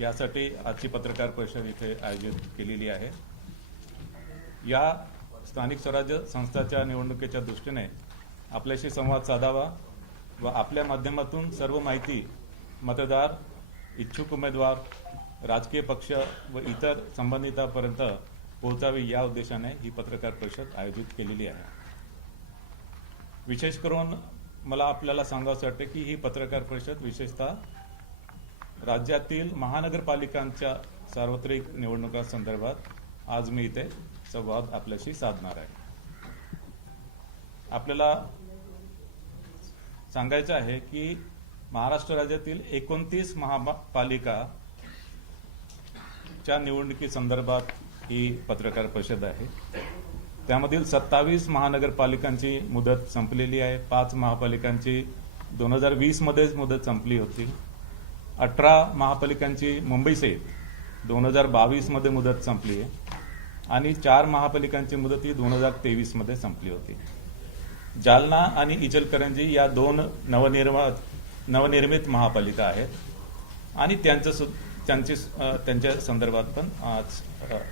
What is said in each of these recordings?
यासाठी आजची पत्रकार परिषद इथे आयोजित केलेली आहे। या स्थानिक स्वराज्य संस्थांच्या निवडणुकीच्या दृष्टीने आपल्याशी संवाद साधावा व आपल्या माध्यमातून सर्व माहिती मतदार, इच्छुक उमेदवार, राजकीय पक्ष व इतर संबंधितांपर्यंत पोहोचावी या उद्देशाने ही पत्रकार परिषद आयोजित केलेली आहे। विशेष करून मला आपल्याला सांगावंसं वाटते की ही पत्रकार परिषद विशेषतः राज्यातील महानगरपालिकांच्या सार्वत्रिक निवडणुकांसंदर्भात आज मी इथे संवाद आपल्याशी साधणार आहे। आपल्याला सांगायचं आहे की महाराष्ट्र राज्यातील 29 महापालिकाच्या निवडणुकीसंदर्भात ही पत्रकार परिषद आहे। त्यामधील 27 महानगरपालिकांची मुदत संपलेली आहे। 5 महापालिकांची 2020 मध्येच मुदत संपली होती। 18 महापालिकांची मुंबईसहित 2022 मध्ये मुदत संपली आहे आणि 4 महापालिकांची मुदत ही 2023 मध्ये संपली होती। जालना आणि इचलकरंजी या 2 नवनिर्मित महापालिका आहेत आणि त्यांच्या संदर्भात पण आज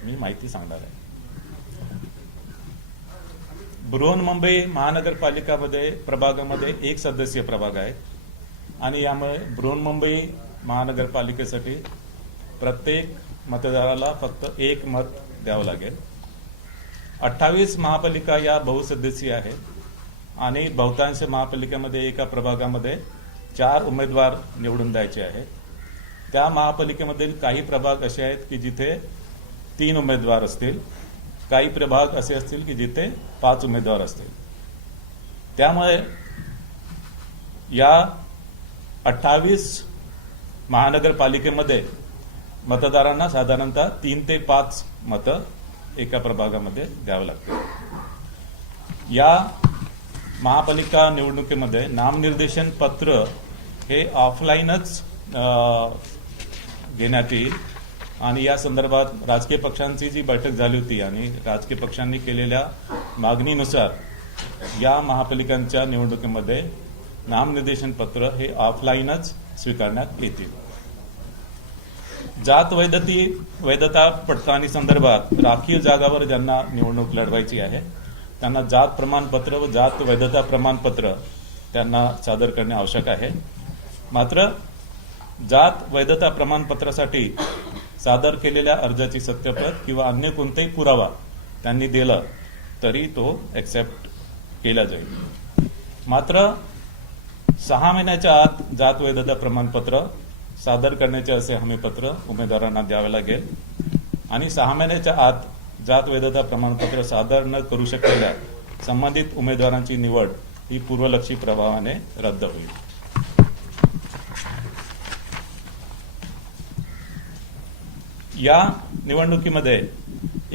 मी माहिती सांगणार आहे। बृहन्मुंबई महानगरपालिकामध्ये प्रभागामध्ये 1 सदस्यीय प्रभाग आहे आणि यामुळे बृहन्मुंबई महानगरपालिकेसाठी प्रत्येक मतदाराला फक्त 1 मत द्यावं लागेल। 28 महापालिका या बहुसदस्यीय आहेत आणि बहुतांश महापालिकेमध्ये एका प्रभागामध्ये 4 उमेदवार निवडून द्यायचे आहेत। त्या महापालिकेमधील काही प्रभाग असे आहेत की जिथे 3 उमेदवार असतील, काही प्रभाग असे असतील की जिथे 5 उमेदवार असतील। त्यामुळे या 28 महानगरपालिकेमध्ये मतदारांना साधारणतः 3 ते 5 मतं एका प्रभागामध्ये द्यावं लागतील। या महापालिका निवडणुकीमध्ये नामनिर्देशन पत्र हे ऑफलाईनच घेण्यात येईल आणि या संदर्भात राजकीय पक्षांची जी बैठक झाली होती आणि राजकीय पक्षांनी केलेल्या मागणीनुसार या महापालिकांच्या निवडणुकीमध्ये नामनिर्देशन पत्र हे ऑफलाईनच स्वीकारण्यात येतील। जात वैधता पडताळणी संदर्भात राखीव जागावर ज्यांना निवडणूक लढवायची आहे त्यांना जात प्रमाणपत्र व जात वैधता प्रमाणपत्र त्यांना सादर करणे आवश्यक आहे। मात्र जात वैधता प्रमाणपत्रासाठी सादर केलेल्या अर्जाची सत्यप्रत किंवा अन्य कोणताही पुरावा त्यांनी दिला तरी तो एक्सेप्ट केला जाईल। मात्र 6 महिन्याच्या आत जात वैधता प्रमाणपत्र सादर करण्याचे असे हमीपत्र उमेदवारांना द्यावे लागेल आणि 6 महिन्याच्या आत जात वैधता प्रमाणपत्र सादर न करू शकलेल्या संबंधित उमेदवारांची निवड ही पूर्वलक्षी प्रभावाने रद्द होईल। या निवडणुकीमध्ये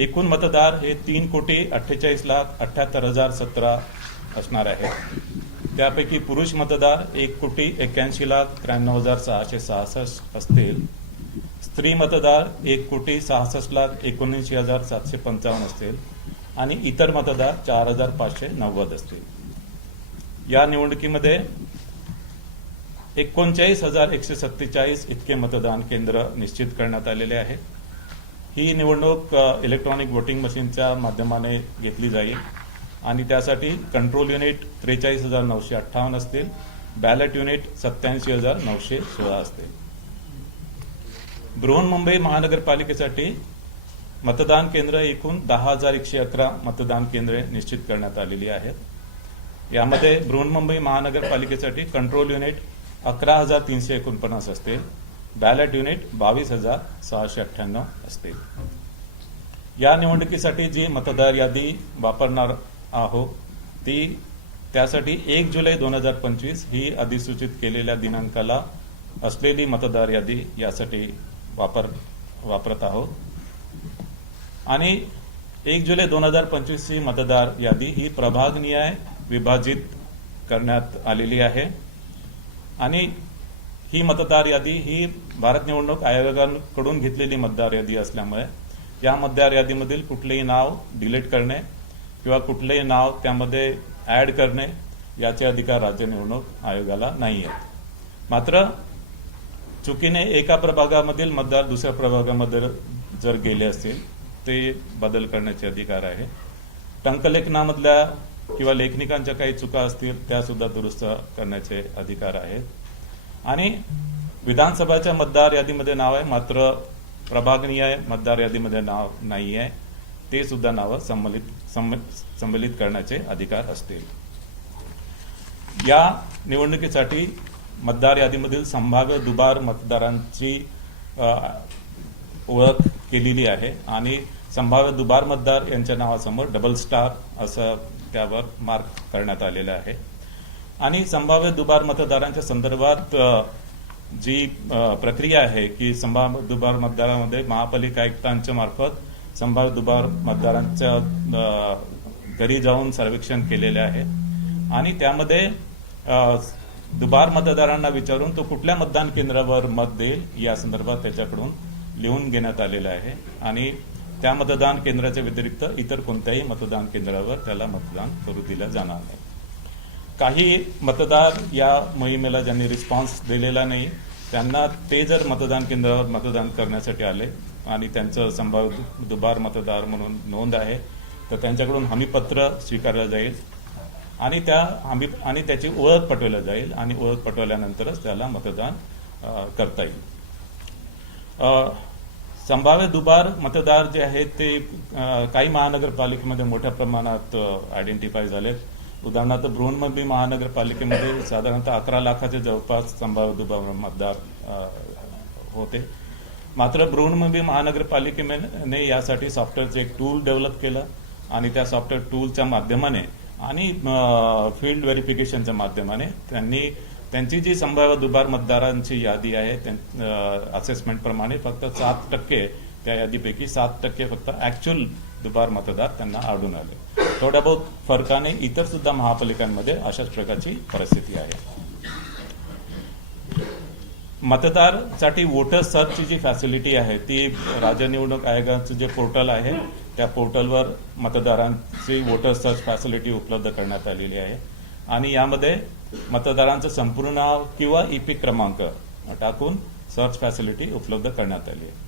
एकूण मतदार हे 3,48,78,017 असणार आहेत। त्यापैकी पुरुष मतदार 1,81,93,666 असतील, स्त्री मतदार 1,66,79,755 असतील आणि इतर मतदार 4,590 असतील। या निवडणुकीमध्ये 39,147 इतके मतदान केंद्र निश्चित करण्यात आलेले आहेत। ही निवडणूक इलेक्ट्रॉनिक वोटिंग मशीनच्या माध्यमाने घेतली जाईल आणि त्यासाठी कंट्रोल युनिट 43,958 असतील, बॅलेट युनिट 87,916 असतील। बृहन्मुंबई महानगरपालिकेसाठी मतदान केंद्र एकूण 10,111 मतदान केंद्रे निश्चित करण्यात आलेली आहेत। यामध्ये बृहन्मुंबई महानगरपालिकेसाठी कंट्रोल युनिट 11,349 असतील, बॅलेट युनिट 22,698 असतील। या निवडणुकीसाठी जी मतदार यादी वापरणार आहोत त्यासाठी 1 जुलै 2025 ही अधिसूचित केलेल्या दिनांकाला असलेली मतदार यादी यासाठी वापरत आहोत आणि 1 जुलै 2025 ही मतदार यादी ही प्रभागनिहाय विभाजित करण्यात आलेली आहे आणि ही मतदार यादी ही भारत निवडणूक आयोगाकडून घेतलेली मतदार यादी असल्यामुळे या मतदार यादीमधील कुठलेही नाव डिलीट करणे किंवा कुठलेही नाव त्यामध्ये ऍड करणे याचे अधिकार राज्य निवडणूक आयोगाला नाही आहेत। मात्र चुकीने एका प्रभागामधील मतदार दुसऱ्या प्रभागामध्ये जर गेले असतील ते बदल करण्याचे अधिकार आहे. टंकलेखनामधल्या किंवा लेखनिकांच्या काही चुका असतील त्या सुद्धा दुरुस्त करण्याचे अधिकार आहेत. आणि विधानसभाच्या मतदार यादीमध्ये नाव आहे मात्र प्रभागनीय मतदार यादीमध्ये नाव नाही आहे ते सुद्धा नावं संमलित करण्याचे अधिकार असतील. या निवडणुकीसाठी मतदार यादीमधील संभाव्य दुबार मतदारांची ओळख केलेली आहे आणि संभाव्य दुबार मतदार यांच्या नावासमोर डबल स्टार असं त्यावर मार्क करण्यात आलेलं आहे. आणि संभाव्य दुबार मतदारांच्या संदर्भात जी प्रक्रिया आहे की संभाव्य दुबार मतदारांमध्ये महापालिका आयुक्तांच्या मार्फत संभाव्य दुबार मतदारांच्या घरी जाऊन सर्वेक्षण केलेले आहे आणि त्यामध्ये दुबार मतदारांना विचारून तो कुठल्या मतदान केंद्रावर मत देईल या संदर्भात त्याच्याकडून लिहून घेण्यात आलेलं आहे आणि त्या मतदान केंद्राच्या व्यतिरिक्त इतर कोणत्याही मतदान केंद्रावर त्याला मतदान करू दिलं जाणार नाही. काही मतदार या मोहिमेला ज्यांनी रिस्पॉन्स दिलेला नाही त्यांना ते जर मतदान केंद्रावर मतदान करण्यासाठी आले आणि त्यांचं संभाव्य दुबार मतदार म्हणून नोंद आहे तर त्यांच्याकडून हमीपत्र स्वीकारलं जाईल आणि त्याची ओळख पटवली जाईल आणि ओळख पटवल्यानंतरच त्याला मतदान करता येईल. संभाव्य दुबार मतदार जे आहेत ते काही महानगरपालिकेमध्ये मोठ्या प्रमाणात आयडेंटिफाय झालेत. उदाहरणार्थ बृहन्मुंबई महानगरपालिकेमध्ये साधारणतः 11 लाखाच्या जवळपास संभाव्य दुबार मतदार होते. मात्र बृहन्मुंबई महानगरपालिकेने यासाठी सॉफ्टवेअरचं एक टूल डेव्हलप केलं आणि त्या सॉफ्टवेअर टूलच्या माध्यमाने आणि फील्ड व्हेरिफिकेशनच्या माध्यमाने त्यांची जी संभाव्य दुबार मतदारांची यादी आहे असेसमेंट प्रमाणे फक्त 7% त्या यादीपैकी 7% फक्त ऍक्च्युअल दुबार मतदार त्यांना आढळून आले. थोड्या बहुत फरकाने इतर सुद्धा महापालिकांमध्ये अशाच प्रकारची परिस्थिती आहे. मतदारसाठी वोटर सर्चची जी फॅसिलिटी आहे ती राज्य निवडणूक आयोगाचं जे पोर्टल आहे त्या पोर्टलवर मतदारांची वोटर सर्च फॅसिलिटी उपलब्ध करण्यात आलेली आहे आणि यामध्ये मतदारांचं संपूर्ण नाव किंवा इपिक क्रमांक टाकून सर्च फॅसिलिटी उपलब्ध करण्यात आली आहे.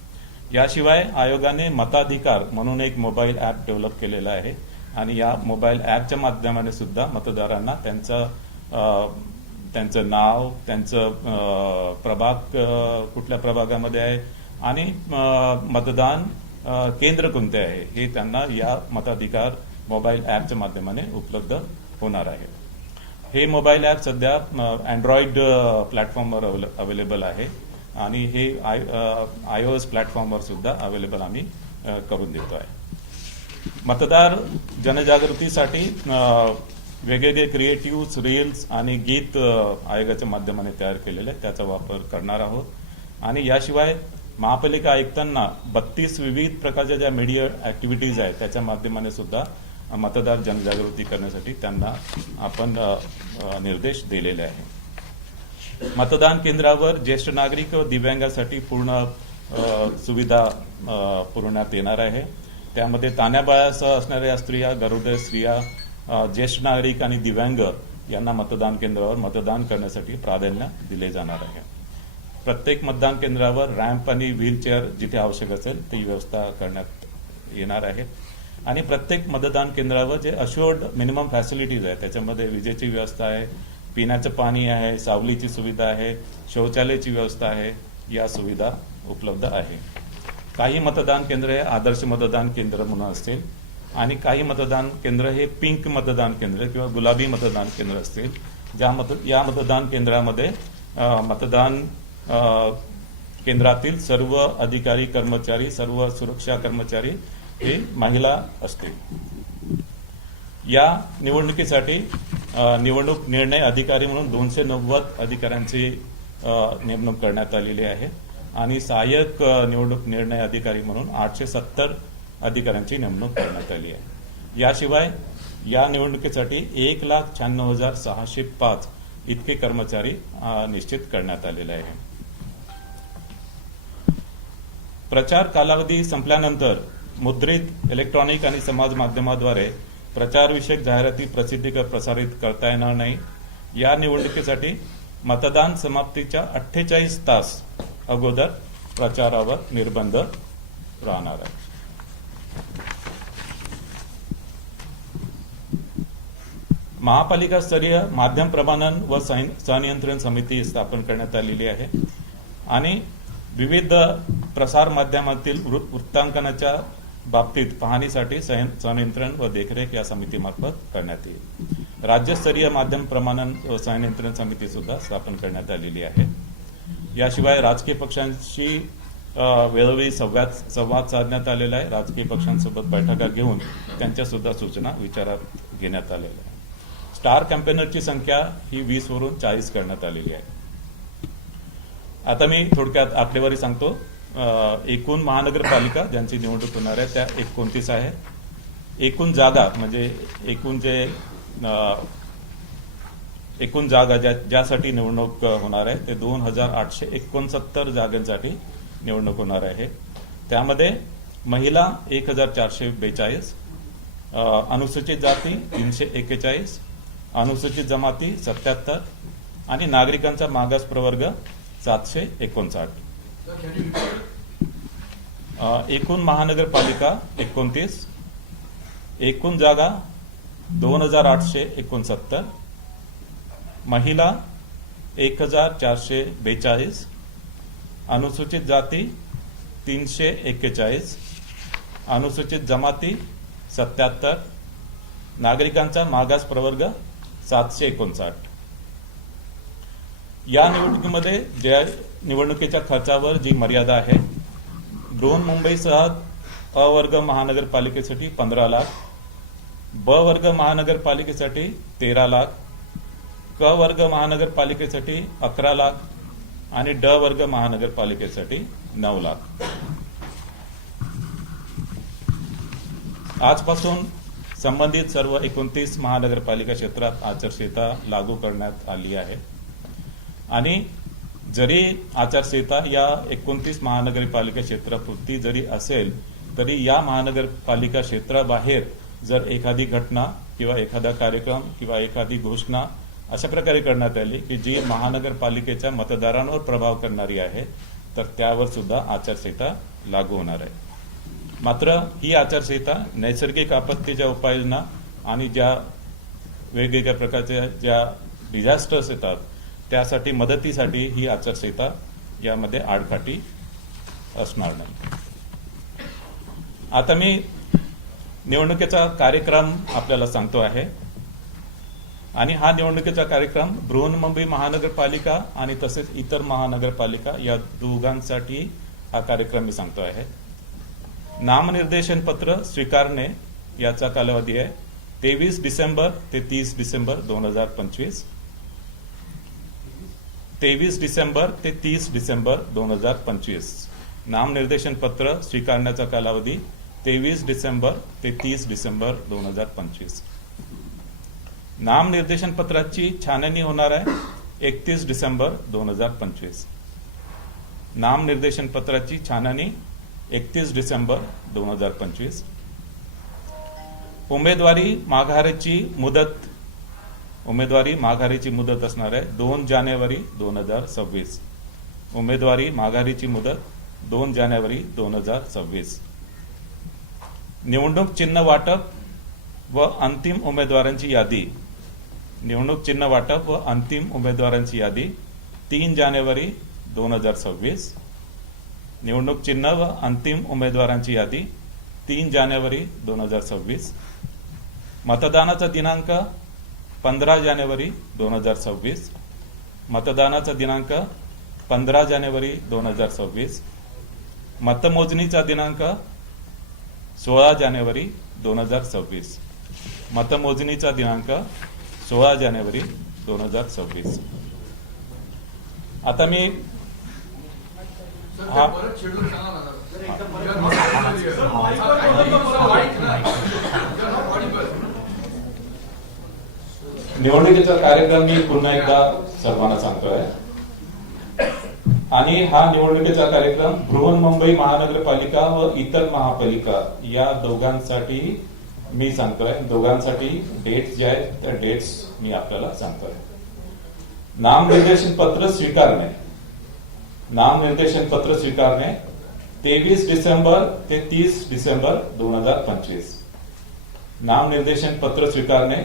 याशिवाय आयोगाने मताधिकार म्हणून एक मोबाईल ॲप डेव्हलप केलेला आहे आणि या मोबाईल ॲपच्या माध्यमाने सुद्धा मतदारांना त्यांचं नाव, त्यांचं प्रभाग कुठल्या प्रभागामध्ये आहे आणि मतदान केंद्र कोणते आहे हे त्यांना या मताधिकार मोबाईल ॲपच्या माध्यमाने उपलब्ध होणार आहे. हे मोबाईल ॲप सध्या अँड्रॉइड प्लॅटफॉर्मवर अवेलेबल आहे आणि हे iOS प्लॅटफॉर्मवर सुद्धा अवेलेबल आम्ही करून देतो आहे. मतदार जनजागृतीसाठी वेगवेगळे क्रिएटिव्ह रील्स आणि गीत आयोगाच्या माध्यमाने तयार केलेले त्याचा वापर करणार आहोत आणि याशिवाय महापालिका आयुक्तांना 32 विविध प्रकारच्या ज्या मीडिया ऍक्टिव्हिटीज आहेत त्याच्या माध्यमाने सुद्धा मतदार जनजागृती करण्यासाठी त्यांना आपण निर्देश दिलेले आहे. मतदान केंद्रावर ज्येष्ठ नागरिक व दिव्यांगासाठी पूर्ण सुविधा पुरवण्यात येणार आहे. त्यामध्ये तान्याबाळासह असणाऱ्या स्त्रिया, गरोदर स्त्रिया, ज्येष्ठ नागरिक आणि दिव्यांग यांना मतदान केंद्रावर मतदान करण्यासाठी प्राधान्य दिले जाणार आहे. प्रत्येक मतदान केंद्रावर रॅम्प आणि व्हीलचेअर जिथे आवश्यक असेल ती व्यवस्था करण्यात येणार आहे आणि प्रत्येक मतदान केंद्रावर जे अश्युअर्ड मिनिमम फॅसिलिटीज आहे त्याच्यामध्ये विजेची व्यवस्था आहे, पिण्याचं पाणी आहे, सावलीची सुविधा आहे, शौचालयाची व्यवस्था आहे, या सुविधा उपलब्ध आहे. काही मतदान केंद्र हे आदर्श मतदान केंद्र म्हणून असतील आणि काही मतदान केंद्र हे पिंक मतदान केंद्र किंवा गुलाबी मतदान केंद्र असतील. या मतदान केंद्रामध्ये मतदान केंद्रातील सर्व अधिकारी कर्मचारी, सर्व सुरक्षा कर्मचारी हे महिला असतील. या निवडणुकीसाठी निवडणूक निर्णय अधिकारी म्हणून 290 अधिकाऱ्यांची नेमणूक करण्यात आलेली आहे आणि सहाय्यक निवडणूक निर्णय अधिकारी म्हणून 870 अधिकाऱ्यांची नेमणूक करण्यात आली आहे. याशिवाय या निवडणुकीसाठी 1,96,605 इतके कर्मचारी निश्चित करण्यात आलेले आहे. प्रचार कालावधी संपल्यानंतर मुद्रित, इलेक्ट्रॉनिक आणि समाज माध्यमाद्वारे प्रचारविषयक जाहिराती प्रसारित करता येणार नाही. या निवडणुकीसाठी मतदान समाप्तीच्या 48 तास अगोदर प्रचारावर निर्बंध राहणार आहे. महापालिका स्तरीय माध्यम प्रमाणन व संनियंत्रण समिती स्थापन करण्यात आलेली आहे आणि विविध प्रसार माध्यमातील वृत्तांकनाच्या बाबतीत पाहणीसाठी संनियंत्रण व देखरेख या समितीमार्फत करण्यात येईल. राज्यस्तरीय माध्यम प्रमाणन व संनियंत्रण समिती सुद्धा स्थापन करण्यात आलेली आहे. याशिवाय राजकीय पक्षांशी वेळोवेळी संवाद साधण्यात आलेला आहे. राजकीय पक्षांसोबत बैठका घेऊन त्यांच्या सुद्धा सूचना विचारात घेण्यात आलेल्या आहे. स्टार कॅम्पेनरची संख्या ही 20 वरून 40 करण्यात आलेली आहे. आता मी थोडक्यात आकडेवारी सांगतो. एकूण महानगरपालिका ज्यांची निवडणूक होणार आहे त्या 29 आहे. एकूण जागा म्हणजे एकूण जागा ज्यासाठी निवडणूक होणार आहे ते 2869 जागांसाठी निवडणूक होणार आहे. त्यामध्ये महिला 1442, अनुसूचित जाती 341, अनुसूचित जमाती 77 आणि नागरिकांचा मागास प्रवर्ग 759. एकूण महानगरपालिका 29, एकूण जागा 2869, महिला 1442, अनुसूचित जाती 341, अनुसूचित जमाती 77, नागरिकांचा मागास प्रवर्ग 759. या निवडणुकीमध्ये ज्या निवडणुकीच्या खर्चावर जी मर्यादा आहे, बृहन्मुंबईसह अ वर्ग महानगरपालिकेसाठी 15 लाख, ब वर्ग महानगरपालिकेसाठी 13 लाख, क वर्ग महानगरपालिकेसाठी 11 लाख आणि ड वर्ग महानगरपालिकेसाठी 9 लाख. आजपासून संबंधित सर्व 29 महानगरपालिका क्षेत्रात आचारसंहिता लागू करण्यात आली आहे आणि जरी आचारसंहिता या 29 महानगरपालिका क्षेत्रापुरती जरी असेल तरी या महानगरपालिका क्षेत्राबाहेर जर एखादी घटना किंवा एखादा कार्यक्रम किंवा एखादी घोषणा अशा प्रकारे करण्यात आली की जी महानगरपालिकेच्या मतदारांवर प्रभाव करणारी आहे तर त्यावर सुद्धा आचारसंहिता लागू होणार आहे. मात्र ही आचारसंहिता नैसर्गिक आपत्तीच्या उपाययोजना आणि ज्या वेगवेगळ्या प्रकारच्या ज्या डिझास्टर्स येतात त्यासाठी मदतीसाठी ही आचारसंहिता यामध्ये आडकाठी असणार नाही. आता मी निवडणुकीचा कार्यक्रम आपल्याला सांगतो आहे आणि हा निवडणुकीचा कार्यक्रम बृहन्मुंबई महानगरपालिका आणि तसेच इतर महानगरपालिका या दोघांसाठी हा कार्यक्रम मी सांगतो आहे. नामनिर्देशन पत्र स्वीकारणे याचा कालावधी आहे 23 डिसेंबर ते 30 डिसेंबर 2025. 23 डिसेंबर ते 30 डिसेंबर 2025. नामनिर्देशन पत्र स्वीकारण्याचा कालावधी 23 डिसेंबर ते 30 डिसेंबर 2025. नामनिर्देशन पत्राची छाननी होणार आहे 31 डिसेंबर 2025. नामनिर्देशन पत्राची छाननी 31 डिसेंबर 2025. उमेदवारी माघारीची मुदत असणार आहे 2 जानेवारी 2026. उमेदवारी माघारीची मुदत 2 जानेवारी 2026. निवडणूक चिन्ह वाटप व अंतिम उमेदवारांची यादी. निवडणूक चिन्ह वाटप व अंतिम उमेदवारांची यादी 3 जानेवारी 2026. निवडणूक चिन्ह व अंतिम उमेदवारांची यादी 3 जानेवारी 2026. मतदानाचा दिनांक 15 जानेवारी 2026. मतदानाचा दिनांक 15 जानेवारी 2026. मतमोजणीचा दिनांक 16 जानेवारी 2026. मतमोजणीचा दिनांक 16 जानेवारी 2026. आता मी निवडणुकीचा कार्यक्रम मी पुन्हा एकदा सर्वांना सांगतोय आणि हा निवडणुकीचा कार्यक्रम बृहन्मुंबई महानगरपालिका व इतर महापालिका या दोघांसाठी मी सांगतोय. दोघांसाठी डेट्स जे आहेत त्या डेट्स मी आपल्याला सांगतोय. नामनिर्देशन पत्र स्वीकारणे नाम निर्देशन पत्र स्वीकारणे 23 डिसेंबर ते 30 डिसेंबर 2025. नाम निर्देशन पत्र स्वीकारणे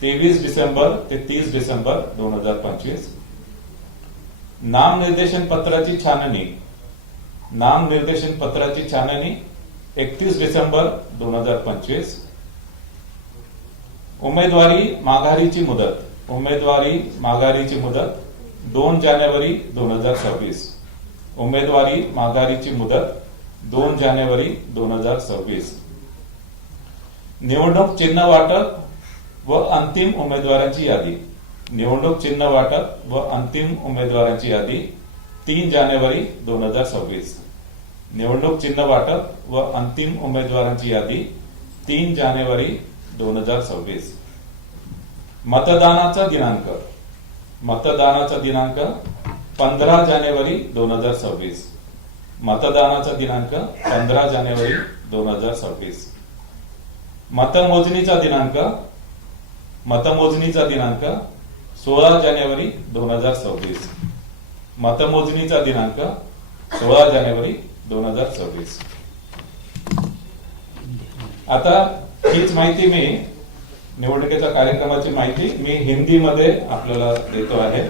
23 डिसेंबर ते 30 डिसेंबर 2025. नाम निर्देशन पत्राची छाननी, नाम निर्देशन पत्राची छाननी 31 डिसेंबर 2025. उमेदवारी माघारीची मुदत, उमेदवारी माघारीची मुदत 2 जानेवारी 2026. उमेदवारी माघारीची मुदत 2 जानेवारी 2026. निवडणूक चिन्ह वाटप व अंतिम उमेदवारांची यादी, निवडणूक चिन्ह वाटप व अंतिम उमेदवारांची यादी 3 जानेवारी 2026. निवडणूक चिन्ह वाटप व अंतिम उमेदवारांची यादी 3 जानेवारी 2026. मतदानाचा दिनांक, मतदानाचा दिनांक 15 जानेवारी 2026. मतदानाचा दिनांक 15 जानेवारी 2026. मतमोजणीचा दिनांक, मतमोजणीचा दिनांक 16 जानेवारी 2026. मतमोजणीचा दिनांक 16 जानेवारी 2026. आता हीच माहिती मी, निवडणुकीच्या कार्यक्रमाची माहिती मी हिंदीमध्ये आपल्याला देतो आहे.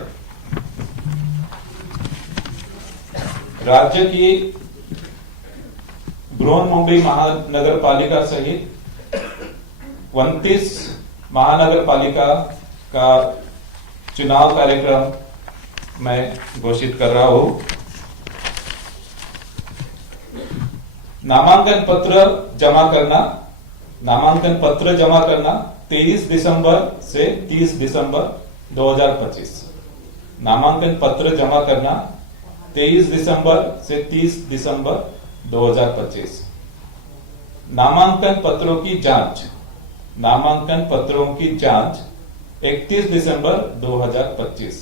राज्य की बृहन्मुंबई महानगर पालिका सहित 29 महानगर पालिका का चुनाव कार्यक्रम मैं घोषित कर रहा हूं. नामांकन पत्र जमा करना, नामांकन पत्र जमा करना 23 दिसंबर से 30 दिसंबर 2025. नामांकन पत्र जमा करना 23 दिसंबर से 30 दिसंबर 2025. नामांकन पत्रों की जांच, नामांकन पत्रों की जांच 31 दिसंबर 2025.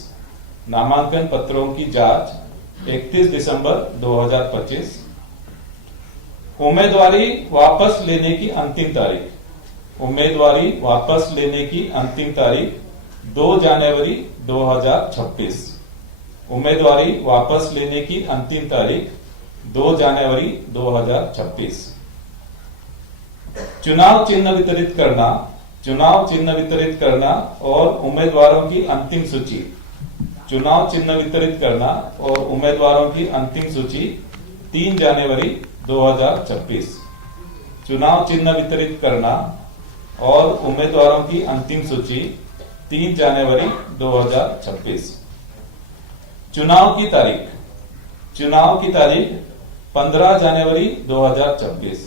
नामांकन पत्रों की जांच 31 दिसंबर 2025. उम्मीदवारी वापस लेने की अंतिम तारीख, उम्मीदवारी वापस लेने की अंतिम तारीख 2 जनवरी 2026. उम्मीदवारी वापस लेने की अंतिम तारीख 2 जनवरी 2026. चुनाव चिन्ह वितरित करना, चुनाव चिन्ह वितरित करना और उम्मीदवारों की अंतिम सूची, चुनाव चिन्ह वितरित करना और उम्मीदवारों की अंतिम सूची 3 जनवरी 2026. चुनाव चिन्ह वितरित करना और उम्मीदवारों की अंतिम सूची 3 जनवरी 2026. चुनाव की तारीख, चुनाव की तारीख 15 जनवरी 2026.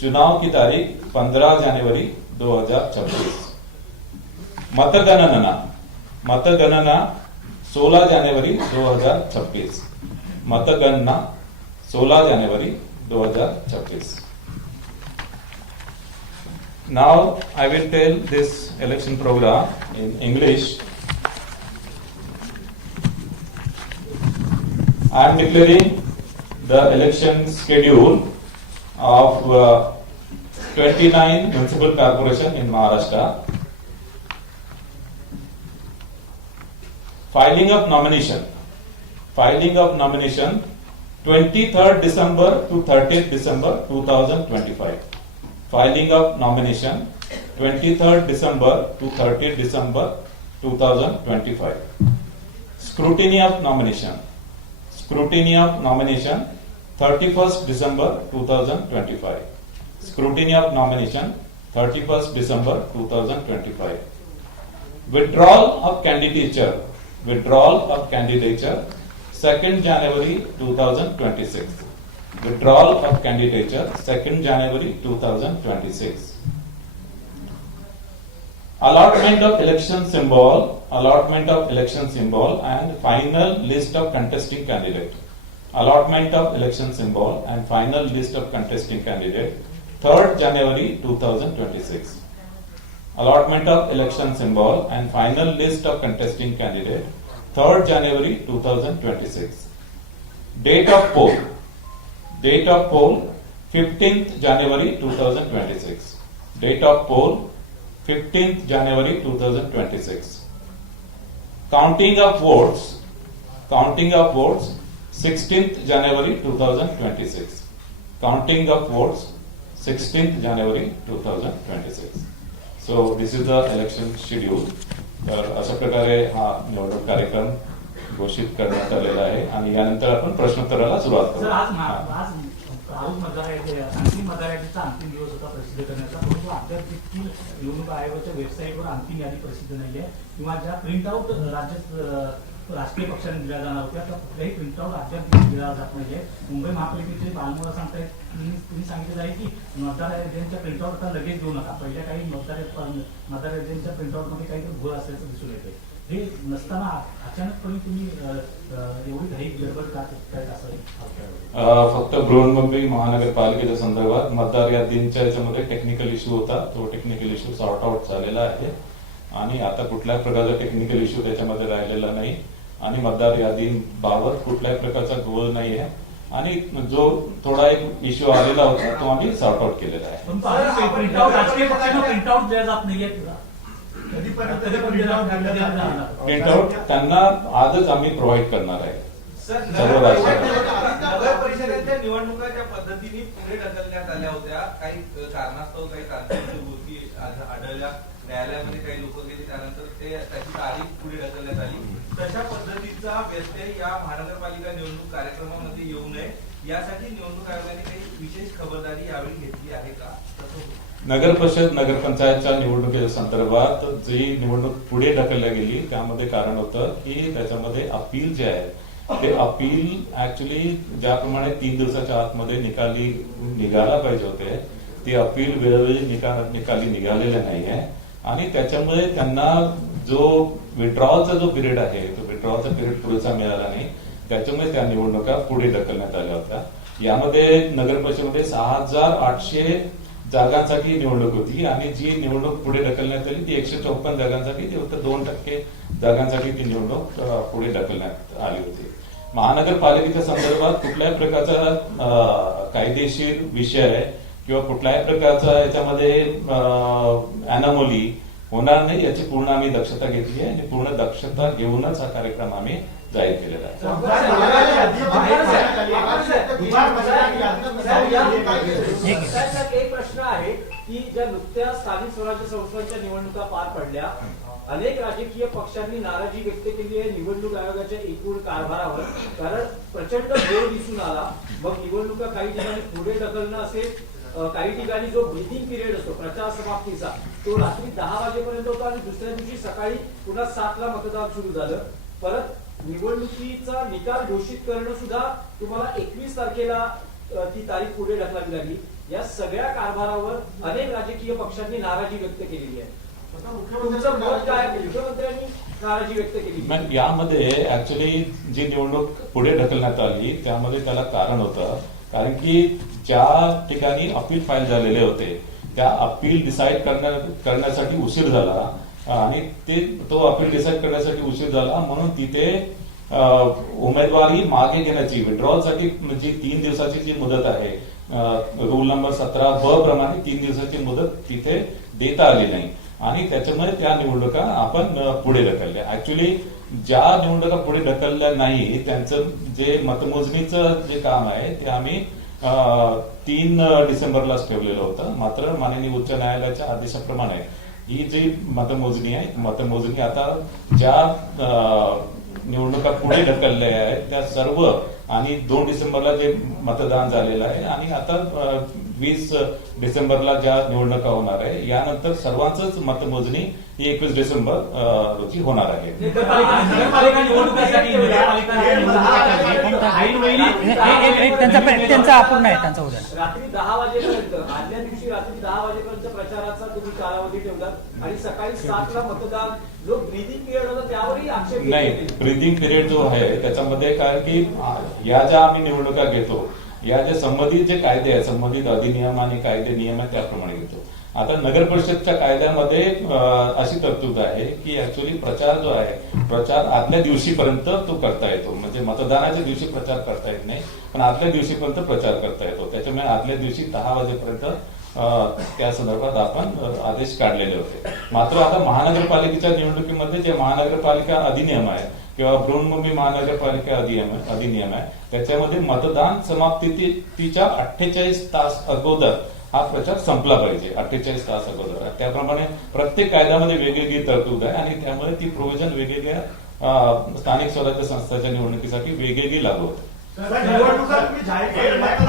चुनाव की तारीख 15 जनवरी 2026. मतगणना, मतगणना 16 जनवरी 2026. मतगणना 16 January 2026. Now I will tell this election program in English. I am declaring the election schedule of 29 municipal corporation in Maharashtra. Filing of nomination, filing of nomination 23rd December to 30th December 2025. Filing of nomination 23rd December to 30th December 2025. Scrutiny of nomination, scrutiny of nomination 31st December 2025. Scrutiny of nomination 31st December 2025. Withdrawal of candidature, withdrawal of candidature 2nd January 2026. Withdrawal of candidature 2nd January 2026. Allotment of election symbol, allotment of election symbol and final list of contesting candidate. Allotment of election symbol and final list of contesting candidate 3rd January 2026. Allotment of election symbol and final list of contesting candidate 3rd January 2026. Date of poll, date of poll 15th January 2026. Date of poll 15th January 2026. Counting of votes, counting of votes 16th January 2026. Counting of votes 16th January 2026. So this is the election schedule. तर अशा प्रकारे हा निवडणूक कार्यक्रम घोषित करण्यात आलेला आहे आणि यानंतर आपण प्रश्नोत्तराला सुरुवात करू. अंतिम मतदाराचा अंतिम दिवस होता प्रसिद्ध करण्याचा, परंतु अद्याप देखील निवडणूक आयोगाच्या वेबसाईटवर अंतिम यादी प्रसिद्ध नाहीये किंवा ज्या प्रिंटआउट राजकीय पक्षाने दिल्या जाणार होत्या त्या कुठल्याही प्रिंटआउट अद्याप दिला जात नाहीये. मुंबई महापालिकेचे बालमुळा सांगतायत, तुम्ही सांगितलं आहे की मतदार याद्यांच्या प्रिंटआउट आता लगेच देऊ नका, पहिल्या काही मतदार याद्यांच्या प्रिंटआउट मध्ये काहीतरी घोळ असल्याचं दिसून येते. हे नसताना अचानकपणे तुम्ही एवढी घाई गडबड का करत असावी? फक्त बृहन्मुंबई महानगरपालिकेच्या संदर्भात मतदार यादींच्या याच्यामध्ये टेक्निकल इश्यू होता, तो टेक्निकल इश्यू सॉर्ट आउट झालेला आहे आणि आता कुठल्याही प्रकारचा टेक्निकल इश्यू त्याच्यामध्ये राहिलेला नाही आणि मतदार यादीबाबत कुठल्याही प्रकारचा गोळ नाही आहे आणि जो थोडा एक इश्यू आलेला होता तो आम्ही सॉर्ट आउट केलेला आहे. राजकीय पक्षांना प्रिंटआउट दिल्या जात नाहीये, प्रिंटआउट त्यांना आजच आम्ही प्रोव्हाइड करणार आहे. सर्व नगर परिषदेच्या निवडणुकाच्या पद्धतीने पुढे ढकलण्यात आल्या होत्या, काही कारणास्तव काही तांत्रिक गोष्टी आढळल्या, न्यायालयामध्ये काही लोक गेले, त्यानंतर त्याची तारीख पुढे ढकलण्यात आली. तशा पद्धतीचा व्यत्यय या महानगरपालिका निवडणूक कार्यक्रमामध्ये येऊ नये यासाठी निवडणूक आयोगाने काही विशेष खबरदारी यावेळी घेतली आहे का? नगर परिषद नगरपंचायतच्या निवडणुकीच्या संदर्भात जी निवडणूक पुढे ढकलल्या गेली त्यामध्ये कारण होतं की त्याच्यामध्ये अपील जे आहे ते अपील ऍक्च्युली ज्याप्रमाणे 3 दिवसाच्या आतमध्ये निघायला पाहिजे होते ते अपील वेळोवेळी निकाली निघालेले नाहीये आणि त्याच्यामुळे त्यांना जो विड्रॉलचा जो पिरियड आहे तो विड्रॉलचा पिरियड पुरेसा मिळाला नाही, त्याच्यामुळे त्या निवडणुका पुढे ढकलण्यात आल्या होत्या. यामध्ये नगर परिषदेमध्ये 6,800 जागांसाठी निवडणूक होती आणि जी निवडणूक पुढे ढकलण्यात आली ती 154 जागांसाठी, ती फक्त 2% जागांसाठी ती निवडणूक पुढे ढकलण्यात आली होती. महानगरपालिकेच्या संदर्भात कुठल्याही प्रकारचा कायदेशीर विषय किंवा कुठल्याही प्रकारचा याच्यामध्ये अॅनोमली होणार नाही याची पूर्ण आम्ही दक्षता घेतली आहे आणि पूर्ण दक्षता घेऊनच हा कार्यक्रम आम्ही जाहीर केलेला आहे. एक प्रश्न आहे की ज्या नुकत्या स्थानिक स्वराज्य संस्थांच्या निवडणुका पार पडल्या, अनेक राजकीय पक्षांनी नाराजी व्यक्त केली आहे निवडणूक आयोगाच्या एकूण कारभारावर, कारण प्रचंड जोर दिसून आला. मग निवडणुका काही ठिकाणी पुढे ढकलणं असेल, काही ठिकाणी जो ब्रीथिंग पिरियड असतो प्रचार समाप्तीचा तो रात्री 10 वाजेपर्यंत होता आणि दुसऱ्या दिवशी सकाळी पुन्हा 7ला मतदान सुरू झालं. परत निवडणुकीचा निकाल घोषित करणं सुद्धा तुम्हाला 21 तारखेला ती तारीख पुढे ढकलावी लागली. या सगळ्या कारभारावर अनेक राजकीय पक्षांनी नाराजी व्यक्त केलेली आहे. तुमचं मत काय? मुख्यमंत्र्यांनी नाराजी व्यक्त केली. यामध्ये ऍक्च्युली जी निवडणूक पुढे ढकलण्यात आली त्यामध्ये त्याला कारण होतं, कारण की ज्या ठिकाणी अपील फाईल झालेले होते त्या अपील डिसाईड करण्यासाठी उशीर झाला आणि तो अपील डिसाईड करण्यासाठी उशीर झाला म्हणून तिथे उमेदवारी मागे घेण्याची विड्रॉलसाठी जी 3 दिवसाची जी मुदत आहे रूल नंबर 17(ब) प्रमाणे 3 दिवसाची मुदत तिथे देता आली नाही आणि त्याच्यामुळे त्या निवडणुका आपण पुढे ढकलल्या. ऍक्च्युली ज्या निवडणुका पुढे ढकलल्या नाही त्यांचं जे मतमोजणीचं जे काम आहे ते आम्ही 3 डिसेंबरलाच ठेवलेलं होतं. मात्र माननीय उच्च न्यायालयाच्या आदेशाप्रमाणे ही जी मतमोजणी आहे मतमोजणी आता ज्या निवडणुका पुढे ढकलल्या आहेत त्या सर्व आणि 2 डिसेंबरला जे मतदान झालेलं आहे आणि आता 20 डिसेंबरला ज्या निवडणुका होणार आहे यानंतर सर्वांचंच मतमोजणी ही 21 डिसेंबर रोजी होणार आहे. त्यांचा अपूर्ण आहे त्यांचा उद्या रात्री 10 वाजेपर्यंत आदल्या दिवशी रात्री 10 वाजेपर्यंत प्रचाराचा तुम्ही कालावधी ठेवलात आणि सकाळी 7ला मतदान. जो ब्रीदिंग पिरियड होता त्यावरही आक्षेप नाही. ब्रीदिंग पिरियड जो आहे त्याच्यामध्ये काय की या ज्या आम्ही निवडणुका घेतो या जे संबंधित जे कायदे आहेत संबंधित अधिनियम आणि कायदे नियम आहेत त्याप्रमाणे घेतो. आता नगर परिषदच्या कायद्यामध्ये अशी तरतूद आहे की ऍक्च्युअली प्रचार जो आहे प्रचार आदल्या दिवशीपर्यंत तो करता येतो, म्हणजे मतदानाच्या दिवशी प्रचार करता येत नाही पण आदल्या दिवशीपर्यंत प्रचार करता येतो. त्याच्यामुळे आदल्या दिवशी 10 वाजेपर्यंत त्या संदर्भात आपण आदेश काढलेले होते. मात्र आता महानगरपालिकेच्या निवडणुकीमध्ये जे महानगरपालिका अधिनियम आहे किंवा बृहन्मुंबई महानगरपालिका अधिनियम आहे त्याच्यामध्ये मतदान समाप्तीच्या 48 तास अगोदर हा प्रचार संपला पाहिजे. 48 तास अगोदर. त्याप्रमाणे प्रत्येक कायद्यामध्ये वेगवेगळी तरतूद आहे आणि त्यामुळे ती प्रोव्हिजन वेगवेगळ्या स्थानिक स्वराज्य संस्थांच्या निवडणुकीसाठी वेगवेगळी लागू होते. निवडणुका तुम्ही जाहीर केलेल्या आहेत.